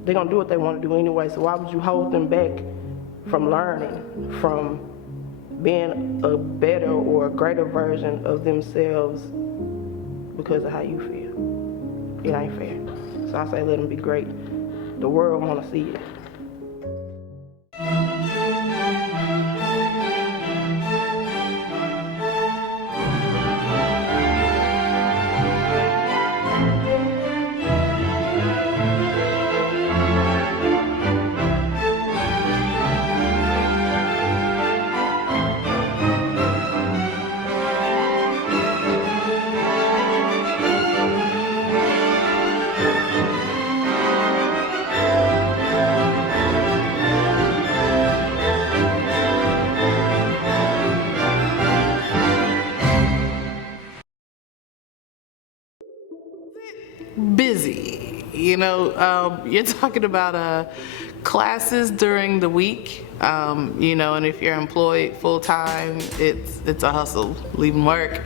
they're gonna do what they want to do anyway. So why would you hold them back from learning, from being a better or a greater version of themselves because of how you feel? It ain't fair. So I say let them be great. The world wanna see it. Busy. You know, you're talking about classes during the week, you know, and if you're employed full-time, it's a hustle. Leaving work,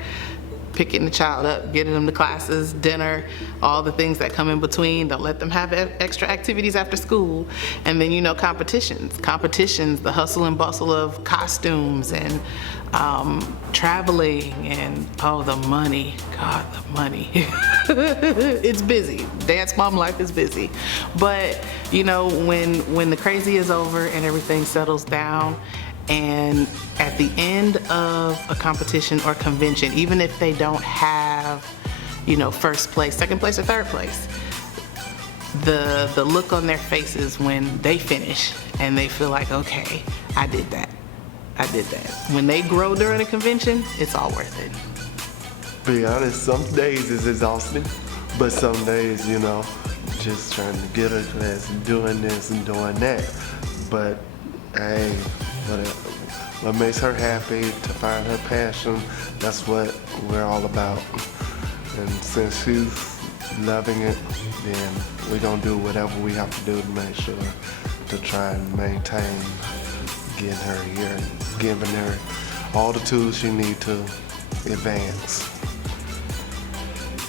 picking the child up, getting them to classes, dinner, all the things that come in between. Don't let them have extra activities after school. And then, you know, competitions, the hustle and bustle of costumes and traveling and, oh, the money, God, the money. It's busy. Dance mom life is busy. But, you know, when the crazy is over and everything settles down, and at the end of a competition or convention, even if they don't have, you know, first place, second place, or third place, the look on their faces when they finish and they feel like, okay, I did that. When they grow during a convention, it's all worth it. Be honest, some days is exhausting, but some days, you know, just trying to get a class and doing this and doing that. But hey, what makes her happy, to find her passion, that's what we're all about. And since she's loving it, then we're gonna do whatever we have to do to make sure to try and maintain getting her here and giving her all the tools she needs to advance.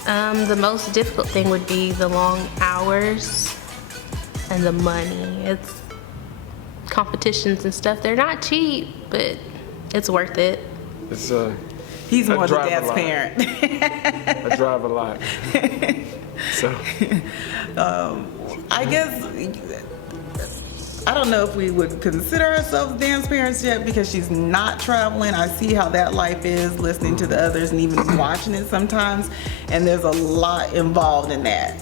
The most difficult thing would be the long hours and the money. It's competitions and stuff. They're not cheap, but it's worth it. It's He's more the drive dad's a lot. parent. I drive a lot. So I guess, I don't know if we would consider ourselves dance parents yet because she's not traveling. I see how that life is, listening to the others and even watching it sometimes, and there's a lot involved in that.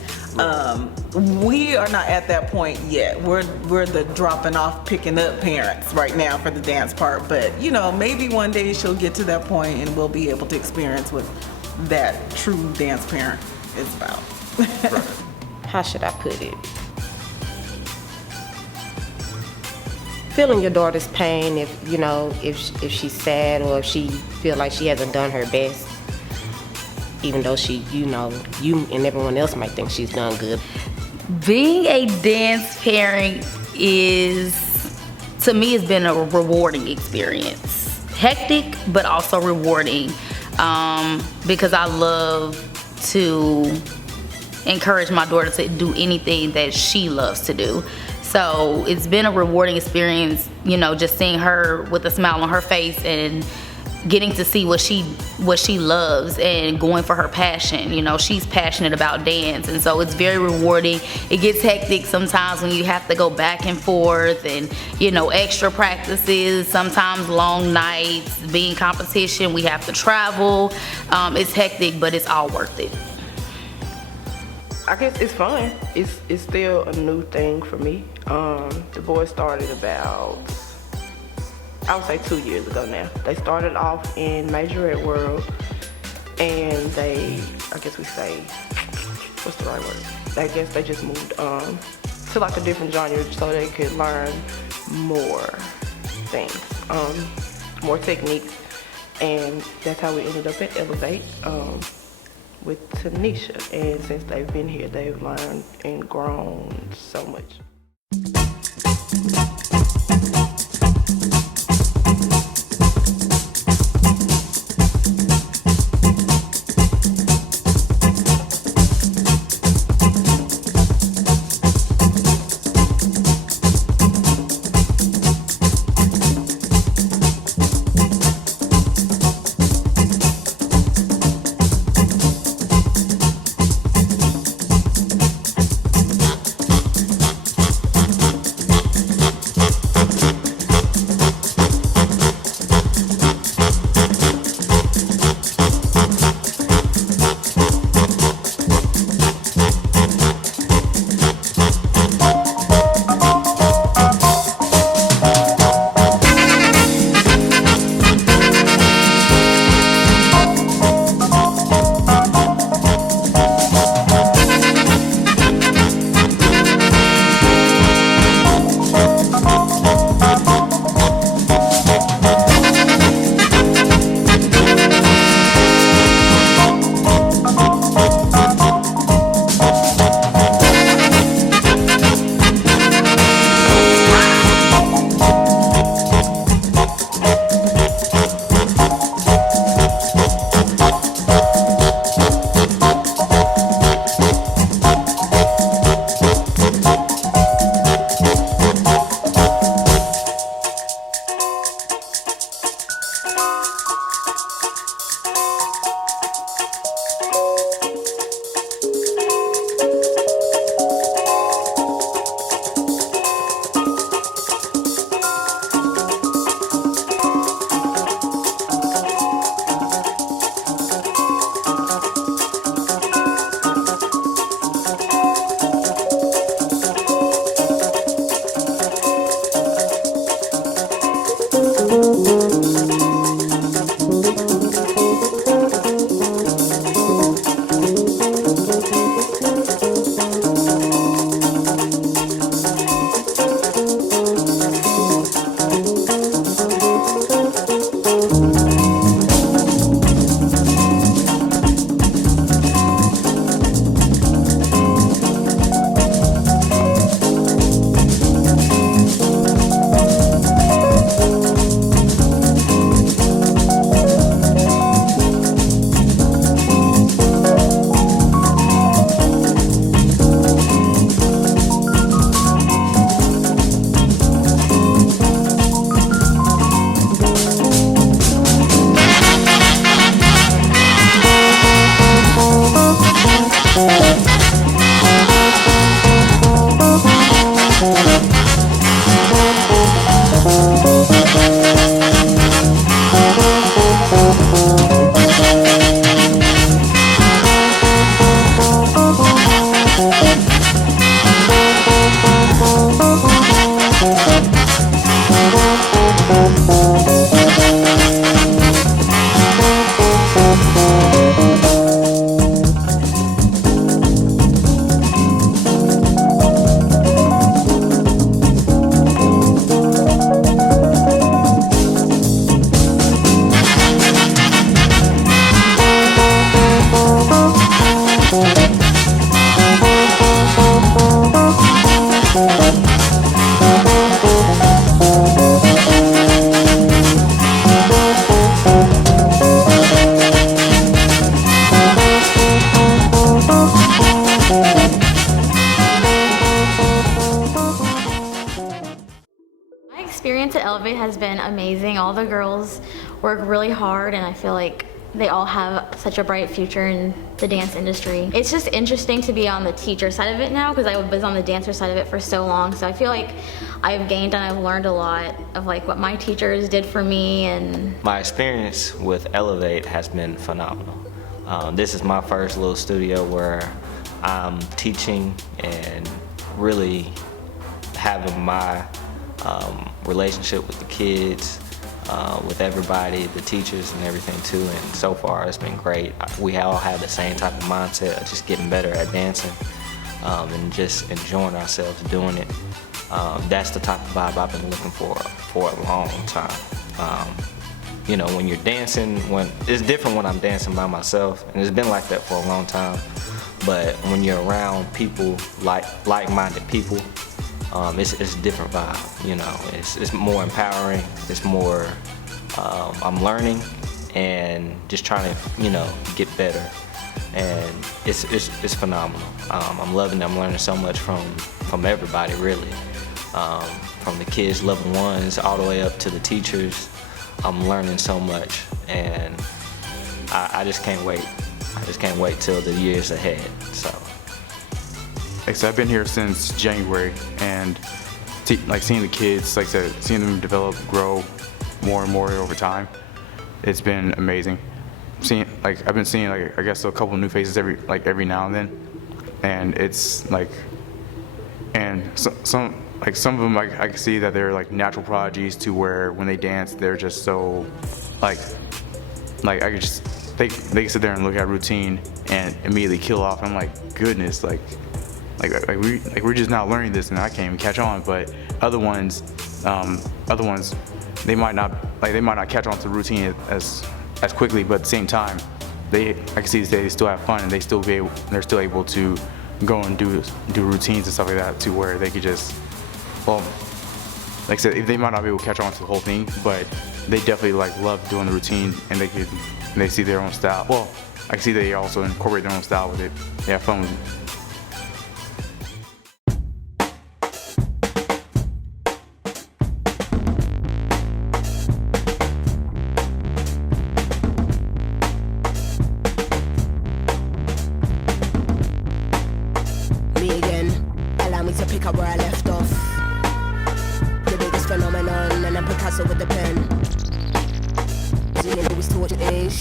We are not at that point yet. We're the dropping off, picking up parents right now for the dance part, but you know, maybe one day she'll get to that point and we'll be able to experience what that true dance parent is about. How should I put it? Feeling your daughter's pain, if you know, if she's sad or if she feel like she hasn't done her best, even though she, you know, you and everyone else might think she's done good. Being a dance parent is, to me, has been a rewarding experience. Hectic, but also rewarding, because I love to encourage my daughter to do anything that she loves to do. So it's been a rewarding experience, you know, just seeing her with a smile on her face and getting to see what she loves and going for her passion. You know, she's passionate about dance, and so it's very rewarding. It gets hectic sometimes when you have to go back and forth and, you know, extra practices, sometimes long nights, being competition, we have to travel. It's hectic, but it's all worth it. I guess it's fun. It's still a new thing for me. The boys started about, I would say 2 years ago now. They started off in Majorette World, and they, I guess we say, what's the right word? I guess they just moved to like a different genre so they could learn more things, more techniques, and that's how we ended up at Elevate with Tanisha. And since they've been here, they've learned and grown so much. experience at Elevate has been amazing. All the girls work really hard, and I feel like they all have such a bright future in the dance industry. It's just interesting to be on the teacher side of it now, because I was on the dancer side of it for so long. So I feel like I've gained and I've learned a lot of like what my teachers did for me. And my experience with Elevate has been phenomenal. This is my first little studio where I'm teaching and really having my relationship with the kids, with everybody, the teachers and everything too, and so far it's been great. We all have the same type of mindset of just getting better at dancing and just enjoying ourselves doing it. That's the type of vibe I've been looking for a long time. You know, when you're dancing, when it's different when I'm dancing by myself, and it's been like that for a long time. But when you're around people, like-minded people, it's a different vibe. You know, it's more empowering. It's more I'm learning and just trying to, you know, get better. And it's phenomenal. I'm loving it. I'm learning so much from everybody, really. From the kids, level ones, all the way up to the teachers. I'm learning so much, and I just can't wait. I just can't wait till the years ahead. So, I've been here since January, and seeing the kids, like I said, seeing them develop, grow more and more over time, it's been amazing. I've been seeing I guess a couple new faces every now and then, and it's like, and some of them I can see that they're like natural prodigies to where when they dance they're just so like I could just they can sit there and look at a routine and immediately kill off. And I'm like, goodness, we're just now learning this and I can't even catch on. But other ones they might not catch on to the routine as quickly, but at the same time I can see they still have fun and they're still able to go and do routines and stuff like that, to where they could just, well, like I said, they might not be able to catch on to the whole thing, but they definitely love doing the routine, and they see their own style. Well, I can see they also incorporate their own style with it. They have fun with it.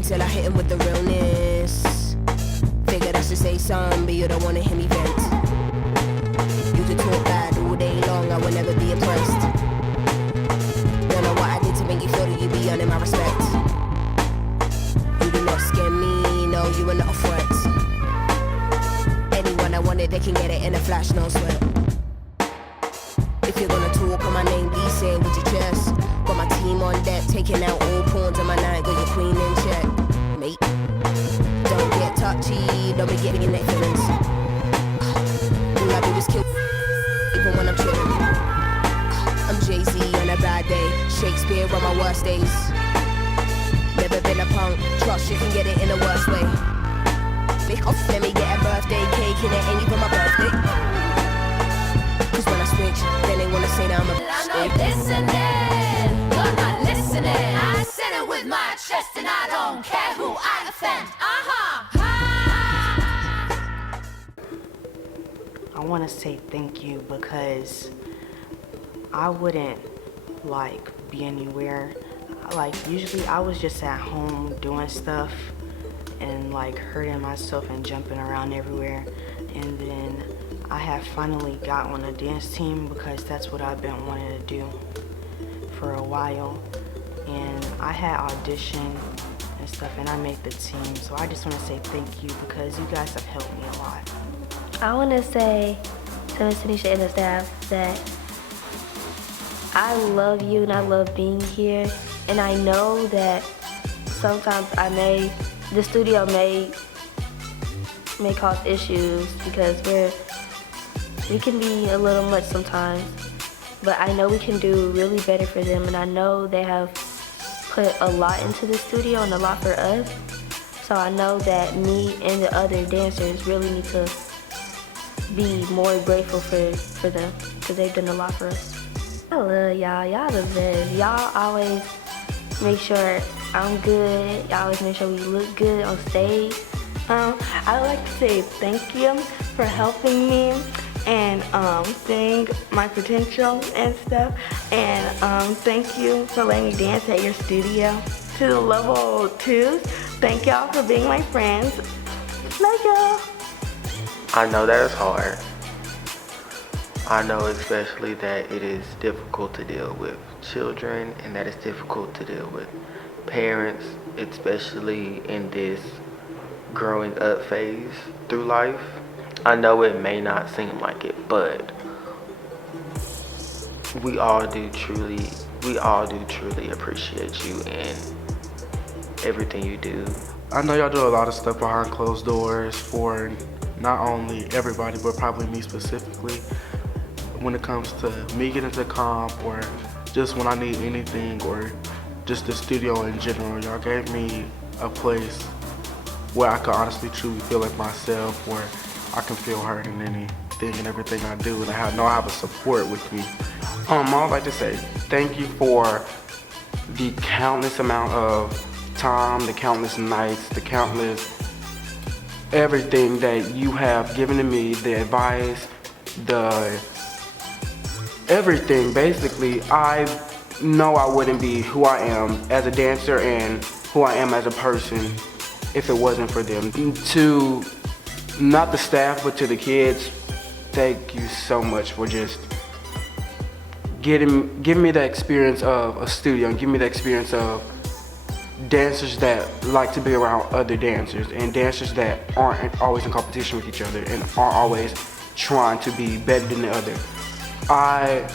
Till I hit him with the realness. Figured I should say something, but you don't wanna hear me vent. You can talk bad all day long, I will never be impressed. Don't know what I did to make you feel that you be earning my respect. You do not scare me, no, you are not a threat. Anyone I want it, they can get it in a flash, no sweat. If you're gonna talk on my name, be saying with your chest. Got my team on deck, taking out all pawns on my night, got your queen in check, mate. Don't get touchy, don't be getting in their feelings. All I do is kill, even when I'm chilling. I'm Jay-Z on a bad day, Shakespeare on my worst days. Never been a punk, trust you can get it in the worst way. Let me get a birthday cake and it ain't even my birthday. Cause when I switch, then they wanna say that I'm a I'm not listening, you're not listening. I said it with my chest and I don't care who I offend. I want to say thank you because I wouldn't be anywhere. Usually I was just at home doing stuff and hurting myself and jumping around everywhere. And then I have finally got on a dance team because that's what I've been wanting to do for a while. And I had auditioned and stuff and I made the team. So I just want to say thank you because you guys have helped me a lot. I want to say to Ms. Tanisha and the staff that I love you and I love being here. And I know that sometimes the studio may cause issues because we can be a little much sometimes, but I know we can do really better for them, and I know they have put a lot into the studio and a lot for us, so I know that me and the other dancers really need to be more grateful for them, because they've done a lot for us. I love y'all the best. Y'all always make sure I'm good, y'all always make sure we look good on stage. I would like to say thank you for helping me and seeing my potential and stuff. And thank you for letting me dance at your studio. To the level 2s, thank y'all for being my friends. Love y'all. I know that it's hard. I know especially that it is difficult to deal with children and that it's difficult to deal with parents, especially in this growing up phase through life. I know it may not seem like it, but we all do truly appreciate you and everything you do. I know y'all do a lot of stuff behind closed doors for not only everybody, but probably me specifically. When it comes to me getting to comp, or just when I need anything, or just the studio in general, y'all gave me a place where I could honestly truly feel like myself, where I can feel heard in anything and everything I do, and I know I have a support with me. I would like to say thank you for the countless amount of time, the countless nights, the countless everything that you have given to me, the advice, the everything. Basically, I know I wouldn't be who I am as a dancer and who I am as a person if it wasn't for them. To not the staff, but to the kids, thank you so much for just giving me the experience of a studio and give me the experience of dancers that like to be around other dancers and dancers that aren't always in competition with each other and aren't always trying to be better than the other. I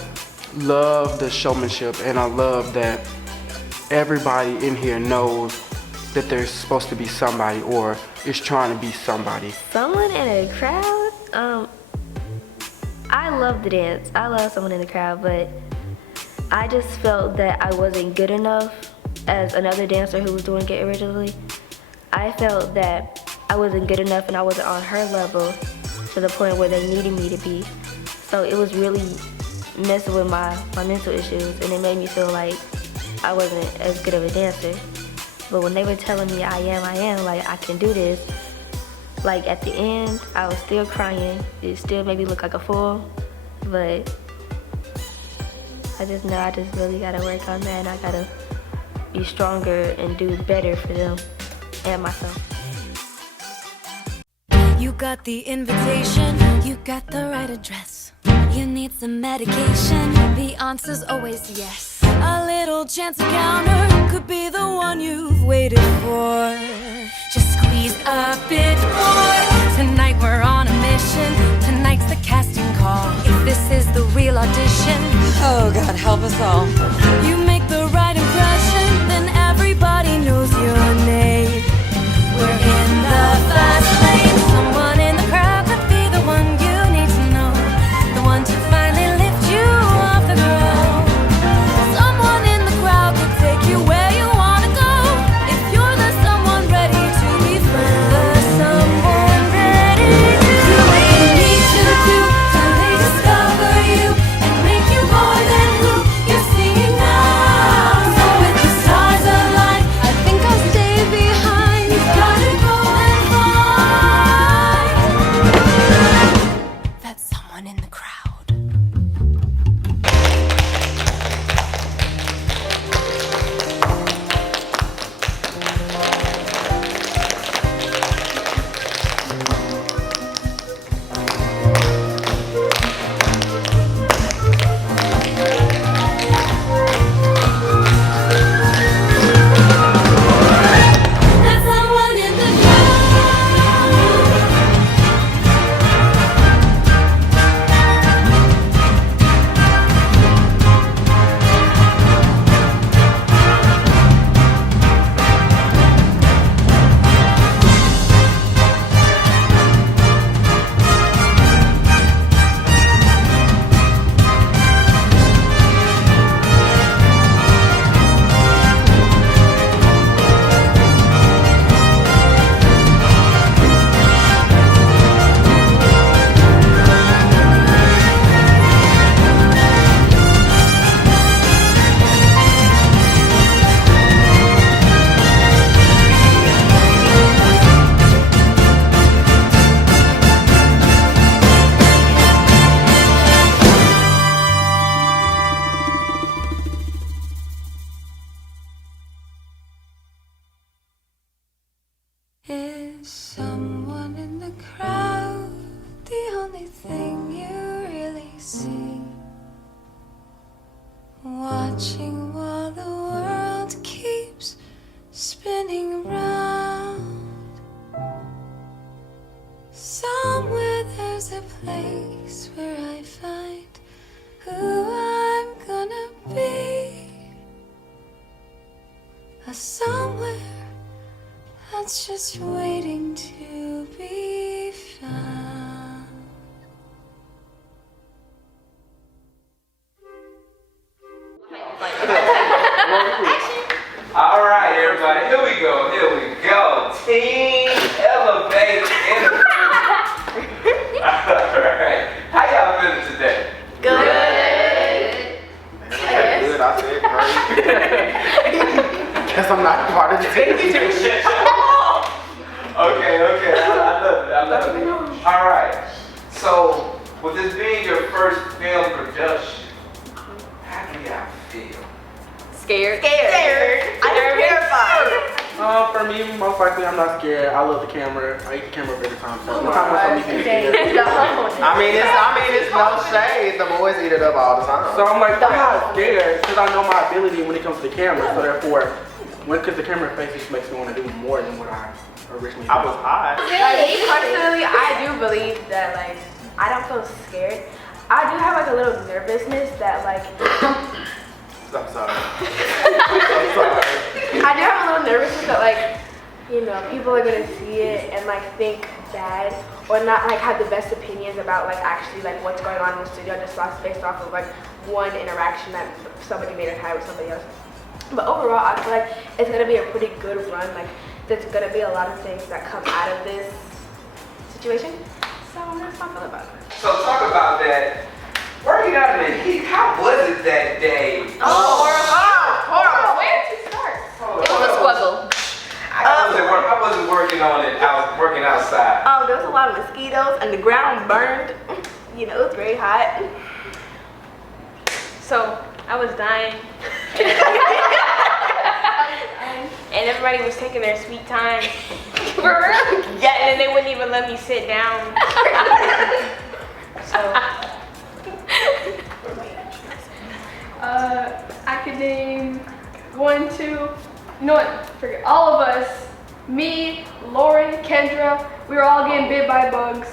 love the showmanship, and I love that everybody in here knows that they're supposed to be somebody or is trying to be somebody. Someone in a crowd? I love the dance. I love someone in the crowd, but I just felt that I wasn't good enough as another dancer who was doing it originally. I felt that I wasn't good enough and I wasn't on her level to the point where they needed me to be. So it was really messing with my mental issues, and it made me feel like I wasn't as good of a dancer. But when they were telling me I am, like I can do this, like at the end, I was still crying. It still made me look like a fool, but I just know I just really gotta work on that, and I gotta be stronger and do better for them and myself. You got the invitation, you got the right address. You need some medication, the answer's always yes. A little chance encounter could be the one you've waited for. Just squeeze a bit more. Tonight we're on a mission, tonight's the casting call. If this is the real audition, oh God, help us all. You make the right impression, then everybody knows your name. We're in the fast lane. Someone in the crowd could be the one you need to know, the one to finally lift you off the ground. Someone in the crowd could take you where you wanna go. If you're the someone ready to be found, the someone ready to do what you need to do till they discover you and make you more than who you're seeing now. So with the stars aligned, I think I'll stay behind. You gotta go and find that someone in the crowd. That someone in the Is someone in the crowd the only thing you really see? Watching while the world keeps spinning round. Somewhere there's a place where I find who I'm a somewhere that's just waiting to be found. All right, everybody, here we go. Team Elevate Interview. All right, how y'all feeling today? Good, I said great. Guess I'm not part of the team. Okay, I love it. All right, so with this being your first film production, how do y'all feel? Scared. I'm terrified. For me, most likely, I'm not scared. I love the camera. I eat the camera every time. So no time for me to be scared. I mean, it's no shade. The boys eat it up all the time. So I'm like, I'm not scared because I know my ability when it comes to the camera. So therefore, because the camera face just makes me want to do more than what I originally I was hot. Like, me personally, I do believe that like I don't feel scared. I do have like a little nervousness that like I'm sorry. I do have a little nervousness that like, you know, people are gonna see it and like think bad or not like have the best opinions about like actually like what's going on in the studio just based off of like one interaction that somebody may have had with somebody else. But overall, I feel like it's gonna be a pretty good run. Like there's gonna be a lot of things that come out of this situation. So that's how I feel about it. So talk about that. Working out in the heat, how was it that day? Horrible. Where to start? It was a struggle. I wasn't working on it. I was working outside. There was a lot of mosquitoes and the ground burned. You know, it was very hot. So I was dying. And everybody was taking their sweet time. For real? Yeah, and they wouldn't even let me sit down. So I could name 1, 2, you know what, forget, all of us, me, Lauren, Kendra, we were all getting bit by bugs.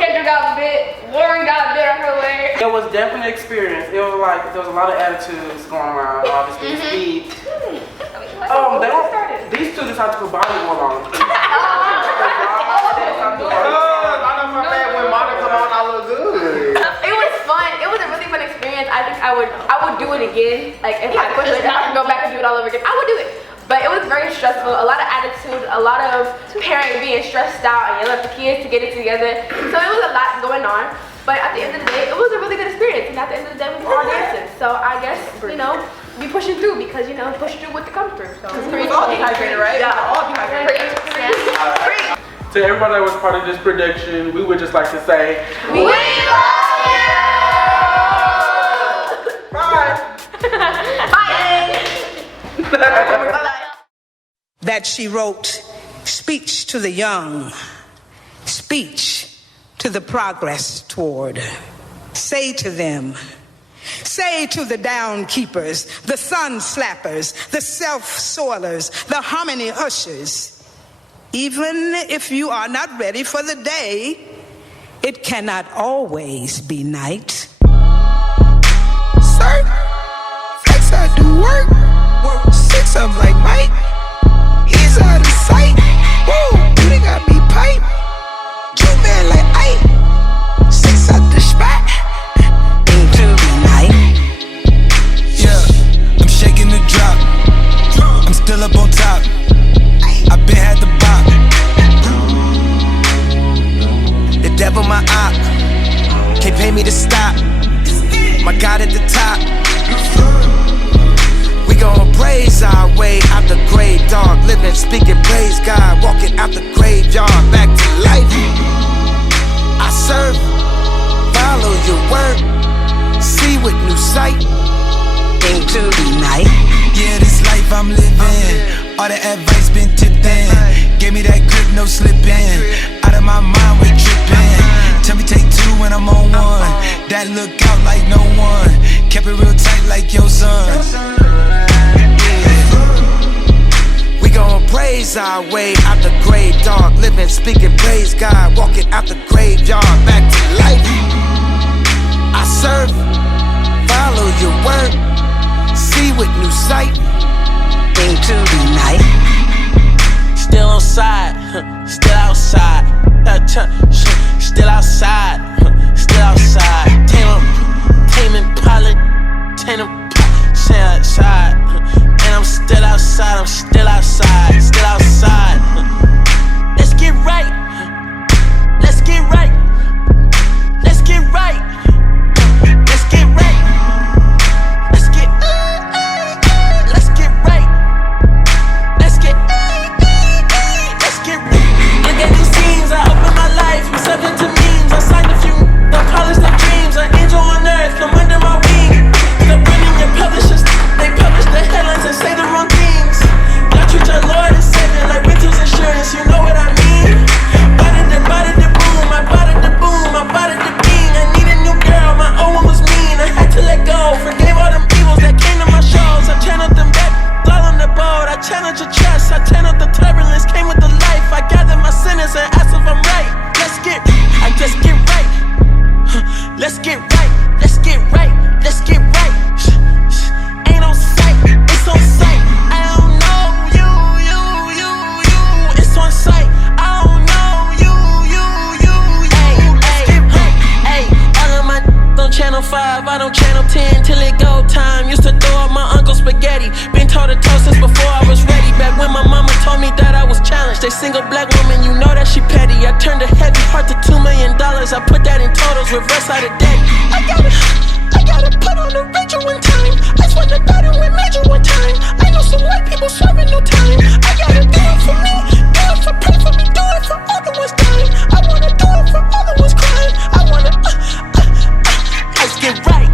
Kendra got bit, Lauren got bit on her leg. It was definitely an experience. It was like, there was a lot of attitudes going around, obviously, speed. These two decided to put volleyball on. I know my bad when Monica come on, I look good. It was fun. It was a really fun experience. I think I would do it again. Like if I could go back and do it all over again, I would do it. But it was very stressful. A lot of attitude, a lot of parents being stressed out and yelling at the kids to get it together. So it was a lot going on. But at the end of the day, it was a really good experience. And at the end of the day, we were all dancing. So I guess, you know, be pushing through because, you know, push through with the come through. So we were all dehydrated, right? Yeah, all dehydrated. To everybody that was part of this production, we would just like to say, We love you! Bye! That she wrote speech to the young, speech to the progress toward. Say to them, say to the down keepers, the sun slappers, the self-soilers, the harmony ushers, even if you are not ready for the day, it cannot always be night. Sir, flex I do work 6 of like Mike. He's out of sight. Whoa, they got me pipe. 2 men like Ike. 6 at the spot. Into the night. Yeah, I'm shaking the drop. I'm still up on top. I've been had the bop. The devil my op. Can't pay me to stop. My God at the top. We gon' praise our way out the grave, dog. Living, speaking, praise God. Walking out the graveyard, back to life. I serve, follow your word, see with new sight. Into the night. Yeah, this life I'm living, all the advice been tipped in. Gave me that grip, no slipping. Out of my mind, we tripping. Tell me take 2 when I'm on 1. That look out like no one. Kept it real tight like your son. We gon' praise our way out the grave, dog. Living, speaking, praise God. Walking out the graveyard, back to life. I serve, follow your word, see with new sight. Into the Still outside, still outside. Tame Impala, stay outside. And I'm still outside, I'm still outside, still outside. Let's get right, let's get right, let's get right, let's get right, let's get right, let's get right. Look at these scenes, I open my life, I'm subject to memes. I signed a few, I polished their dreams. An angel on earth, come under my wing. The brilliant your publishers, they publish the headlines and say the wrong things. Y'all treat your Lord and Savior like rental's insurance, you know what I mean? Bada the boom, I bada the boom, I bada the bing. I need a new girl, my old one was mean. I had to let go, forgave all them evils that came to my shows. I channeled them back, all on the boat. I channeled your trust, I channeled the turbulence, came with the life. I gathered my sinners and asked if I'm right. I just get right. Let's get right, let's get right, let's get right. Ain't on sight, it's on sight. I don't know you. It's on sight. I don't know you. Let's get right. Ay, all of my on channel 5, I don't channel 10 till it go time. Used to throw up my uncle's spaghetti. Been toe to toe since before I was ready. Back when my mama told me that I was challenged. A single black woman, you know that she petty. I turned a heavy heart to $2 million. I put that in totals, reverse out of debt. I gotta put on the Rachel one time. I swear to God I went major one time. I know some white people serving no time. I gotta do it for me, do it for pray for me, do it for all the ones dying. I wanna do it for all the ones crying. I wanna let's get right.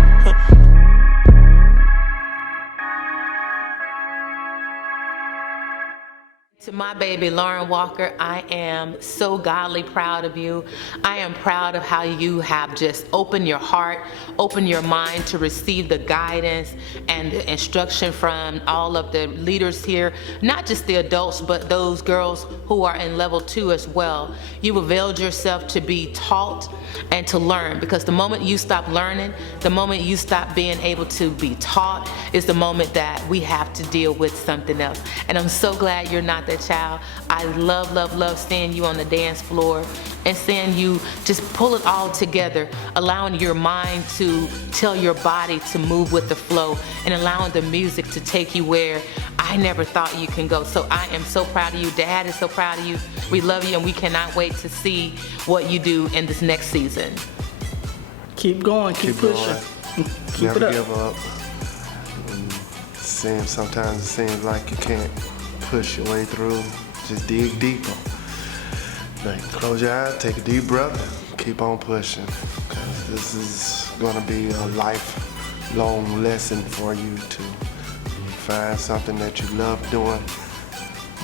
To my baby, Lauren Walker, I am so godly proud of you. I am proud of how you have just opened your heart, opened your mind to receive the guidance and the instruction from all of the leaders here, not just the adults, but those girls who are in level 2 as well. You availed yourself to be taught and to learn, because the moment you stop learning, the moment you stop being able to be taught is the moment that we have to deal with something else. And I'm so glad you're not that child. I love seeing you on the dance floor and seeing you just pull it all together, allowing your mind to tell your body to move with the flow and allowing the music to take you where I never thought you can go. So I am so proud of you. Dad is so proud of you. We love you and we cannot wait to see what you do in this next season. Keep going, keep pushing. Keep Never it up. give up. Sometimes it seems like you can't push your way through. Just dig deeper. Like, close your eyes, take a deep breath, keep on pushing. Because this is gonna be a lifelong lesson for you to find something that you love doing.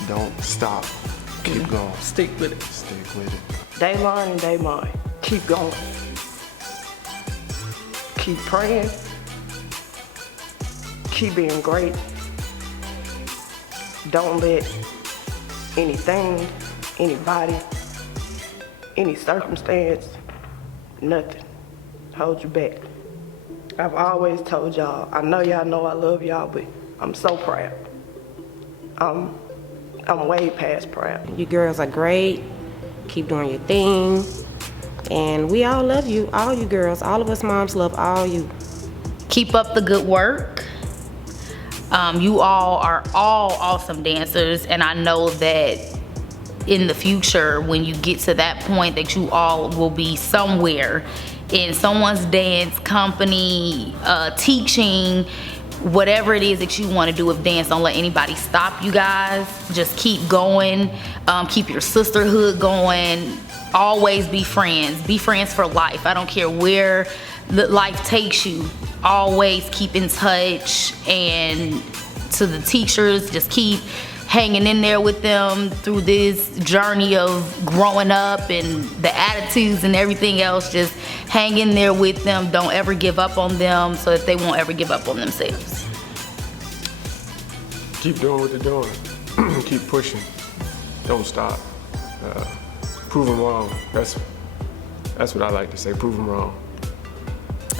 Don't stop. Keep going. Stick with it. Stick with it. They learn and they mind. Keep going. Keep praying. Keep being great. Don't let anything, anybody, any circumstance, nothing hold you back. I've always told y'all, I know y'all know I love y'all, but I'm so proud. I'm way past proud. You girls are great. Keep doing your thing. And we all love you, all you girls. All of us moms love all you. Keep up the good work. You all are all awesome dancers, and I know that in the future, when you get to that point, that you all will be somewhere in someone's dance company, teaching, whatever it is that you want to do with dance. Don't let anybody stop you guys. Just keep going. Keep your sisterhood going. Always be friends. Be friends for life. I don't care where life takes you. Always keep in touch. And to the teachers, just keep hanging in there with them through this journey of growing up and the attitudes and everything else. Just hang in there with them. Don't ever give up on them, so that they won't ever give up on themselves. Keep doing what they're doing. Keep pushing. Don't stop. Prove them wrong. That's what I like to say. Prove them wrong.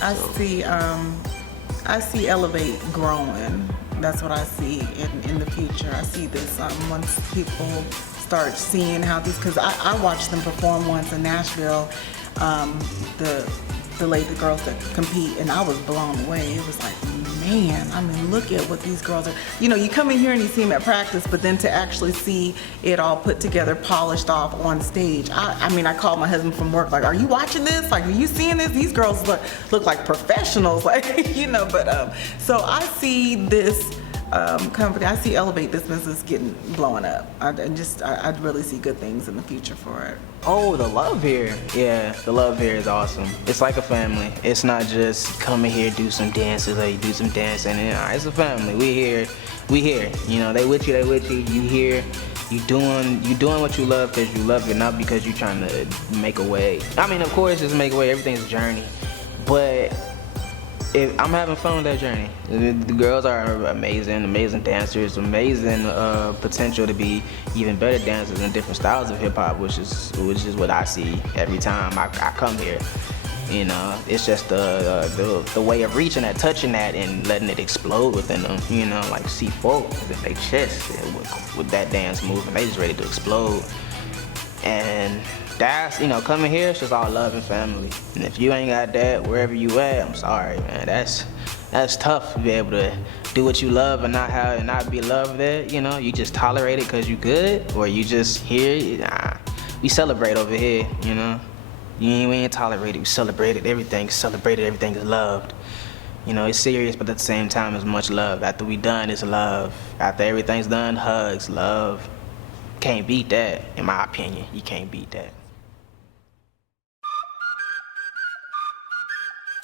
I see Elevate growing. That's what I see in the future. I see this once people start seeing how these, because I watched them perform once in Nashville, the girls that compete, and I was blown away. It was like, man, I mean, look at what these girls are. You know, you come in here and you see them at practice, but then to actually see it all put together, polished off on stage. I mean, I called my husband from work, like, are you watching this? Like, are you seeing this? These girls look like professionals, like, you know, but, so I see this company, I see Elevate this business blowing up. I really see good things in the future for it. Oh, the love here. Yeah, the love here is awesome. It's like a family. It's not just come in here, do some dances, or you do some dancing. And, it's a family. We here. You know, they with you. You here. You doing what you love because you love it, not because you're trying to make a way. I mean, of course, it's make a way. Everything's a journey. But I'm having fun with that journey. The girls are amazing dancers, amazing potential to be even better dancers in different styles of hip hop, which is what I see every time I come here. You know, it's just the way of reaching that, touching that, and letting it explode within them. You know, like C4 in their chest with that dance move, and they just ready to explode. And that's, you know, coming here, it's just all love and family. And if you ain't got that wherever you at, I'm sorry, man. That's tough to be able to do what you love and not be loved there. You know, you just tolerate it because you good, or you just here. Nah, we celebrate over here. You know, we ain't tolerated. We celebrated. Everything's celebrated. Everything is loved. You know, it's serious, but at the same time, it's much love. After we done, it's love. After everything's done, hugs, love. Can't beat that, in my opinion. You can't beat that.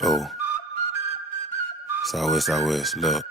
Oh, Southwest, look.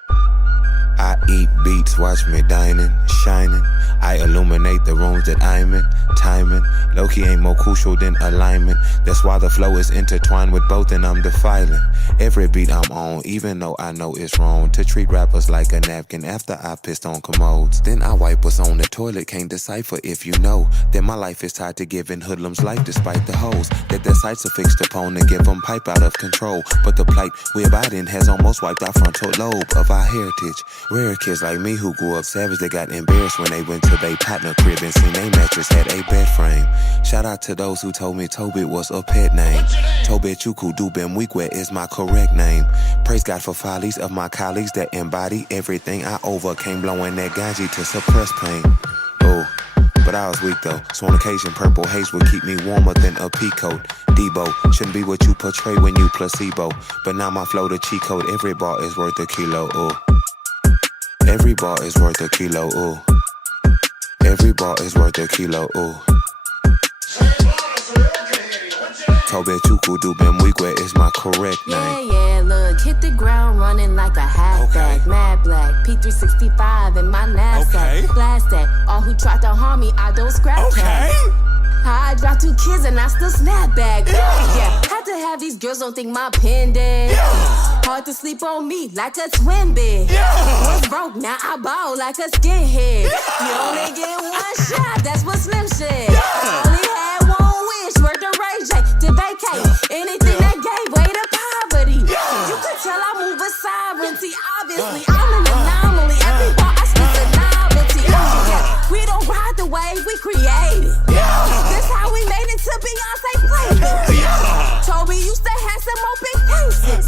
I eat beats, watch me dining, shining. I illuminate the rooms that I'm in, timing. Low-key ain't more crucial than alignment. That's why the flow is intertwined with both and I'm defiling every beat I'm on, even though I know it's wrong to treat rappers like a napkin after I pissed on commodes. Then I wipe what's on the toilet, can't decipher if you know that my life is tied to giving hoodlums life despite the hoes that their sights are fixed upon and give them pipe out of control. But the plight we abide in has almost wiped our frontal lobe of our heritage. Rare kids like me who grew up savage, they got embarrassed when they went to their partner crib and seen they mattress had a bed frame. Shout out to those who told me Tobit was a pet name. Tobit Chuku Dubem Weekwe is my correct name. Praise God for follies of my colleagues that embody everything I overcame, blowing that ganji to suppress pain. Oh, but I was weak though, so on occasion purple haze would keep me warmer than a peacoat. Debo shouldn't be what you portray when you placebo, but now my flow the cheat code. Every bar is worth a kilo, ooh. Every bar is worth a kilo, ooh. Every bar is worth a kilo, ooh. Tobe Chuku Dubem Weekwe is my correct name. Yeah, look, hit the ground running like a halfback. Mad black, P365 in my knapsack. Blast that, all who tried to harm me, I don't scrap that. I dropped 2 kids and I still snap back. Yeah, had to have these girls don't think my pen dead. Hard to sleep on me like a twin bed. Was broke, now I ball like a skinhead. You only get one shot, that's what Slim said. Only had one wish, worth the Ray J to vacate. Anything that gave way to poverty. You could tell I move with sovereignty. Obviously, I'm an anomaly. Every bar I speak a novelty. We don't ride the wave, we create it. This how we made it to Beyonce playback. Toby used to have some open cases,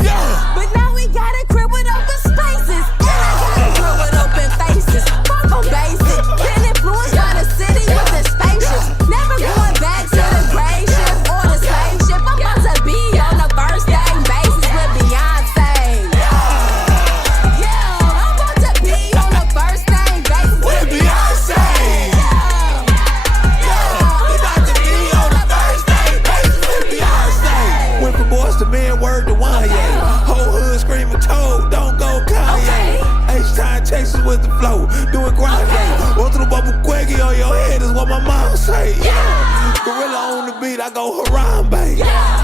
but now we got a crib with open spaces. And I got a crib with open faces. Fuck on basic, been influenced by the city with the spaceships. Never going back to the gray ship or the spaceship. I'm about to be on the first name basis with Beyonce. Yeah, I'm about to be on the first name basis with Beyonce. Went from boys to men, word to Wanye. Whole hood screaming, told, don't go Kanye. H-time chases with the flow, doing grind. Walk through the bubble quaggy on your head is what my mom say. Gorilla on the beat, I go Harambe.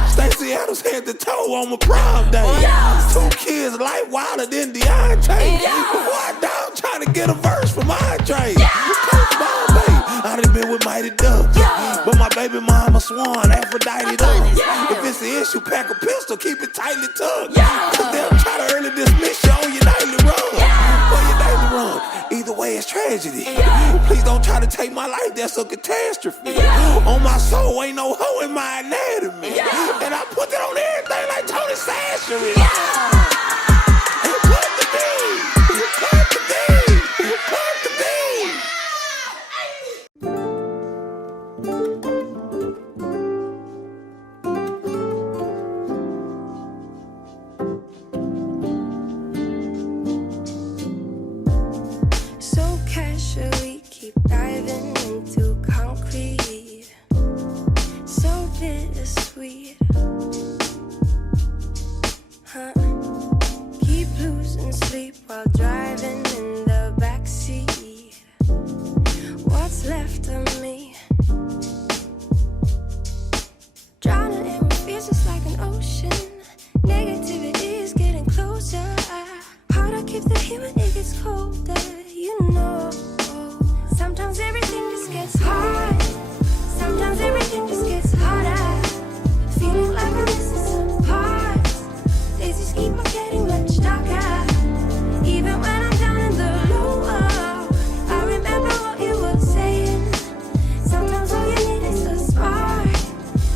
Stacey Adams head to toe on my prom day. 2 kids, life wilder than Deontay. Before I die, I'm trying to get a verse from Andre. I done been with Mighty Ducks, but my baby mama swan, Aphrodite does. If it's an issue, pack a pistol, keep it tightly tucked. Cause they'll try to early dismiss you on your nightly run. Or your daily run. Either way, mass tragedy. Please don't try to take my life, that's a catastrophe. On my soul, ain't no hoe in my anatomy. And I put it on everything like Tony Sashery. Cut the beat, cut the beat, cut the beat. So casually keep diving into concrete. So bittersweet. Huh? Keep losing sleep while driving in the backseat. What's left of me? Drowning in what feels just like an ocean. Negativity is getting closer. Hard to keep the heat when it gets colder. You know, sometimes everything just gets hard. Sometimes everything just gets harder. Feeling like I'm missing some parts. Days just keep on getting much darker. Even when I'm down in the lower, I remember what you were saying. Sometimes all you need is a spark.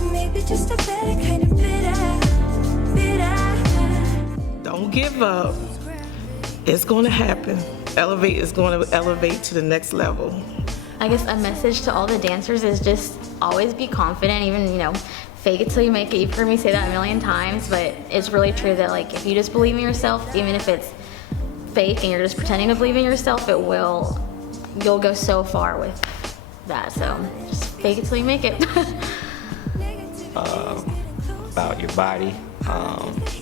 And maybe just a better kind of bitter. Don't give up. It's going to happen. Elevate is going to elevate to the next level. I guess a message to all the dancers is just always be confident, even, fake it till you make it. You've heard me say that a million times, but it's really true that like if you just believe in yourself, even if it's fake and you're just pretending to believe in yourself, you'll go so far with that. So just fake it till you make it. About your body.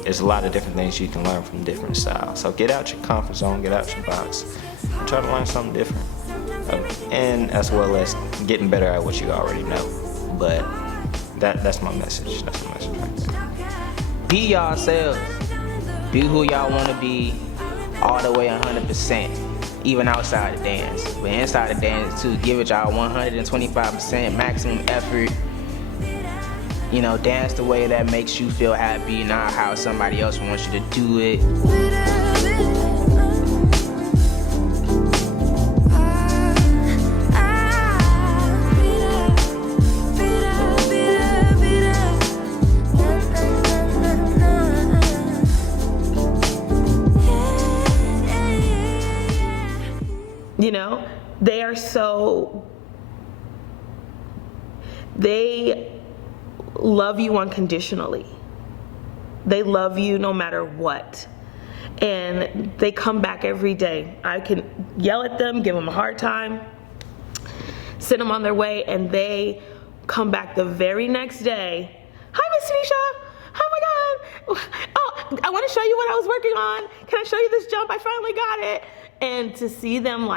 There's a lot of different things you can learn from different styles. So get out your comfort zone, get out your box, and try to learn something different. And as well as getting better at what you already know. But that's my message. That's my message right there. Be yourselves. Be who y'all want to be all the way 100%, even outside the dance. But inside the dance too, give it y'all 125% maximum effort. Dance the way that makes you feel happy, not how somebody else wants you to do it. They love you unconditionally. They love you no matter what. And they come back every day. I can yell at them, give them a hard time, send them on their way, and they come back the very next day. Hi, Miss Tanisha. Oh my God. Oh, I want to show you what I was working on. Can I show you this jump? I finally got it. And to see them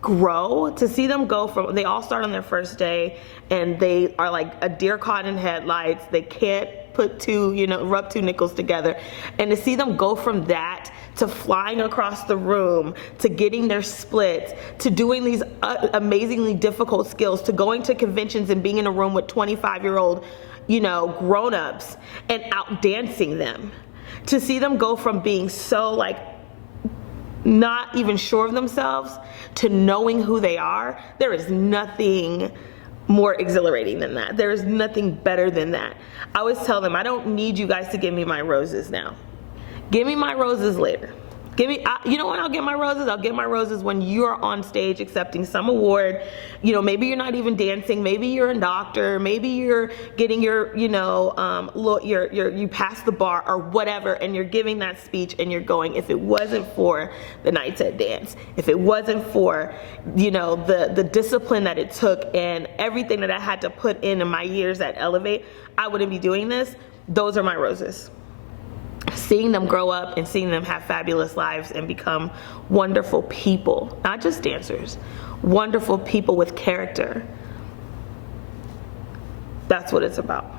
grow, to see them go from, they all start on their first day and they are like a deer caught in headlights. They can't rub two nickels together. And to see them go from that to flying across the room, to getting their splits, to doing these amazingly difficult skills, to going to conventions and being in a room with 25-year-old, grown-ups and out dancing them. To see them go from being so not even sure of themselves to knowing who they are, there is nothing more exhilarating than that. There is nothing better than that. I always tell them, I don't need you guys to give me my roses now. Give me my roses later. You know when I'll get my roses? I'll get my roses when you're on stage accepting some award. Maybe you're not even dancing. Maybe you're a doctor. Maybe you're getting you passed the bar or whatever, and you're giving that speech and you're going, if it wasn't for the nights at dance, if it wasn't for, the discipline that it took and everything that I had to put in my years at Elevate, I wouldn't be doing this. Those are my roses. Seeing them grow up and seeing them have fabulous lives and become wonderful people, not just dancers, wonderful people with character. That's what it's about.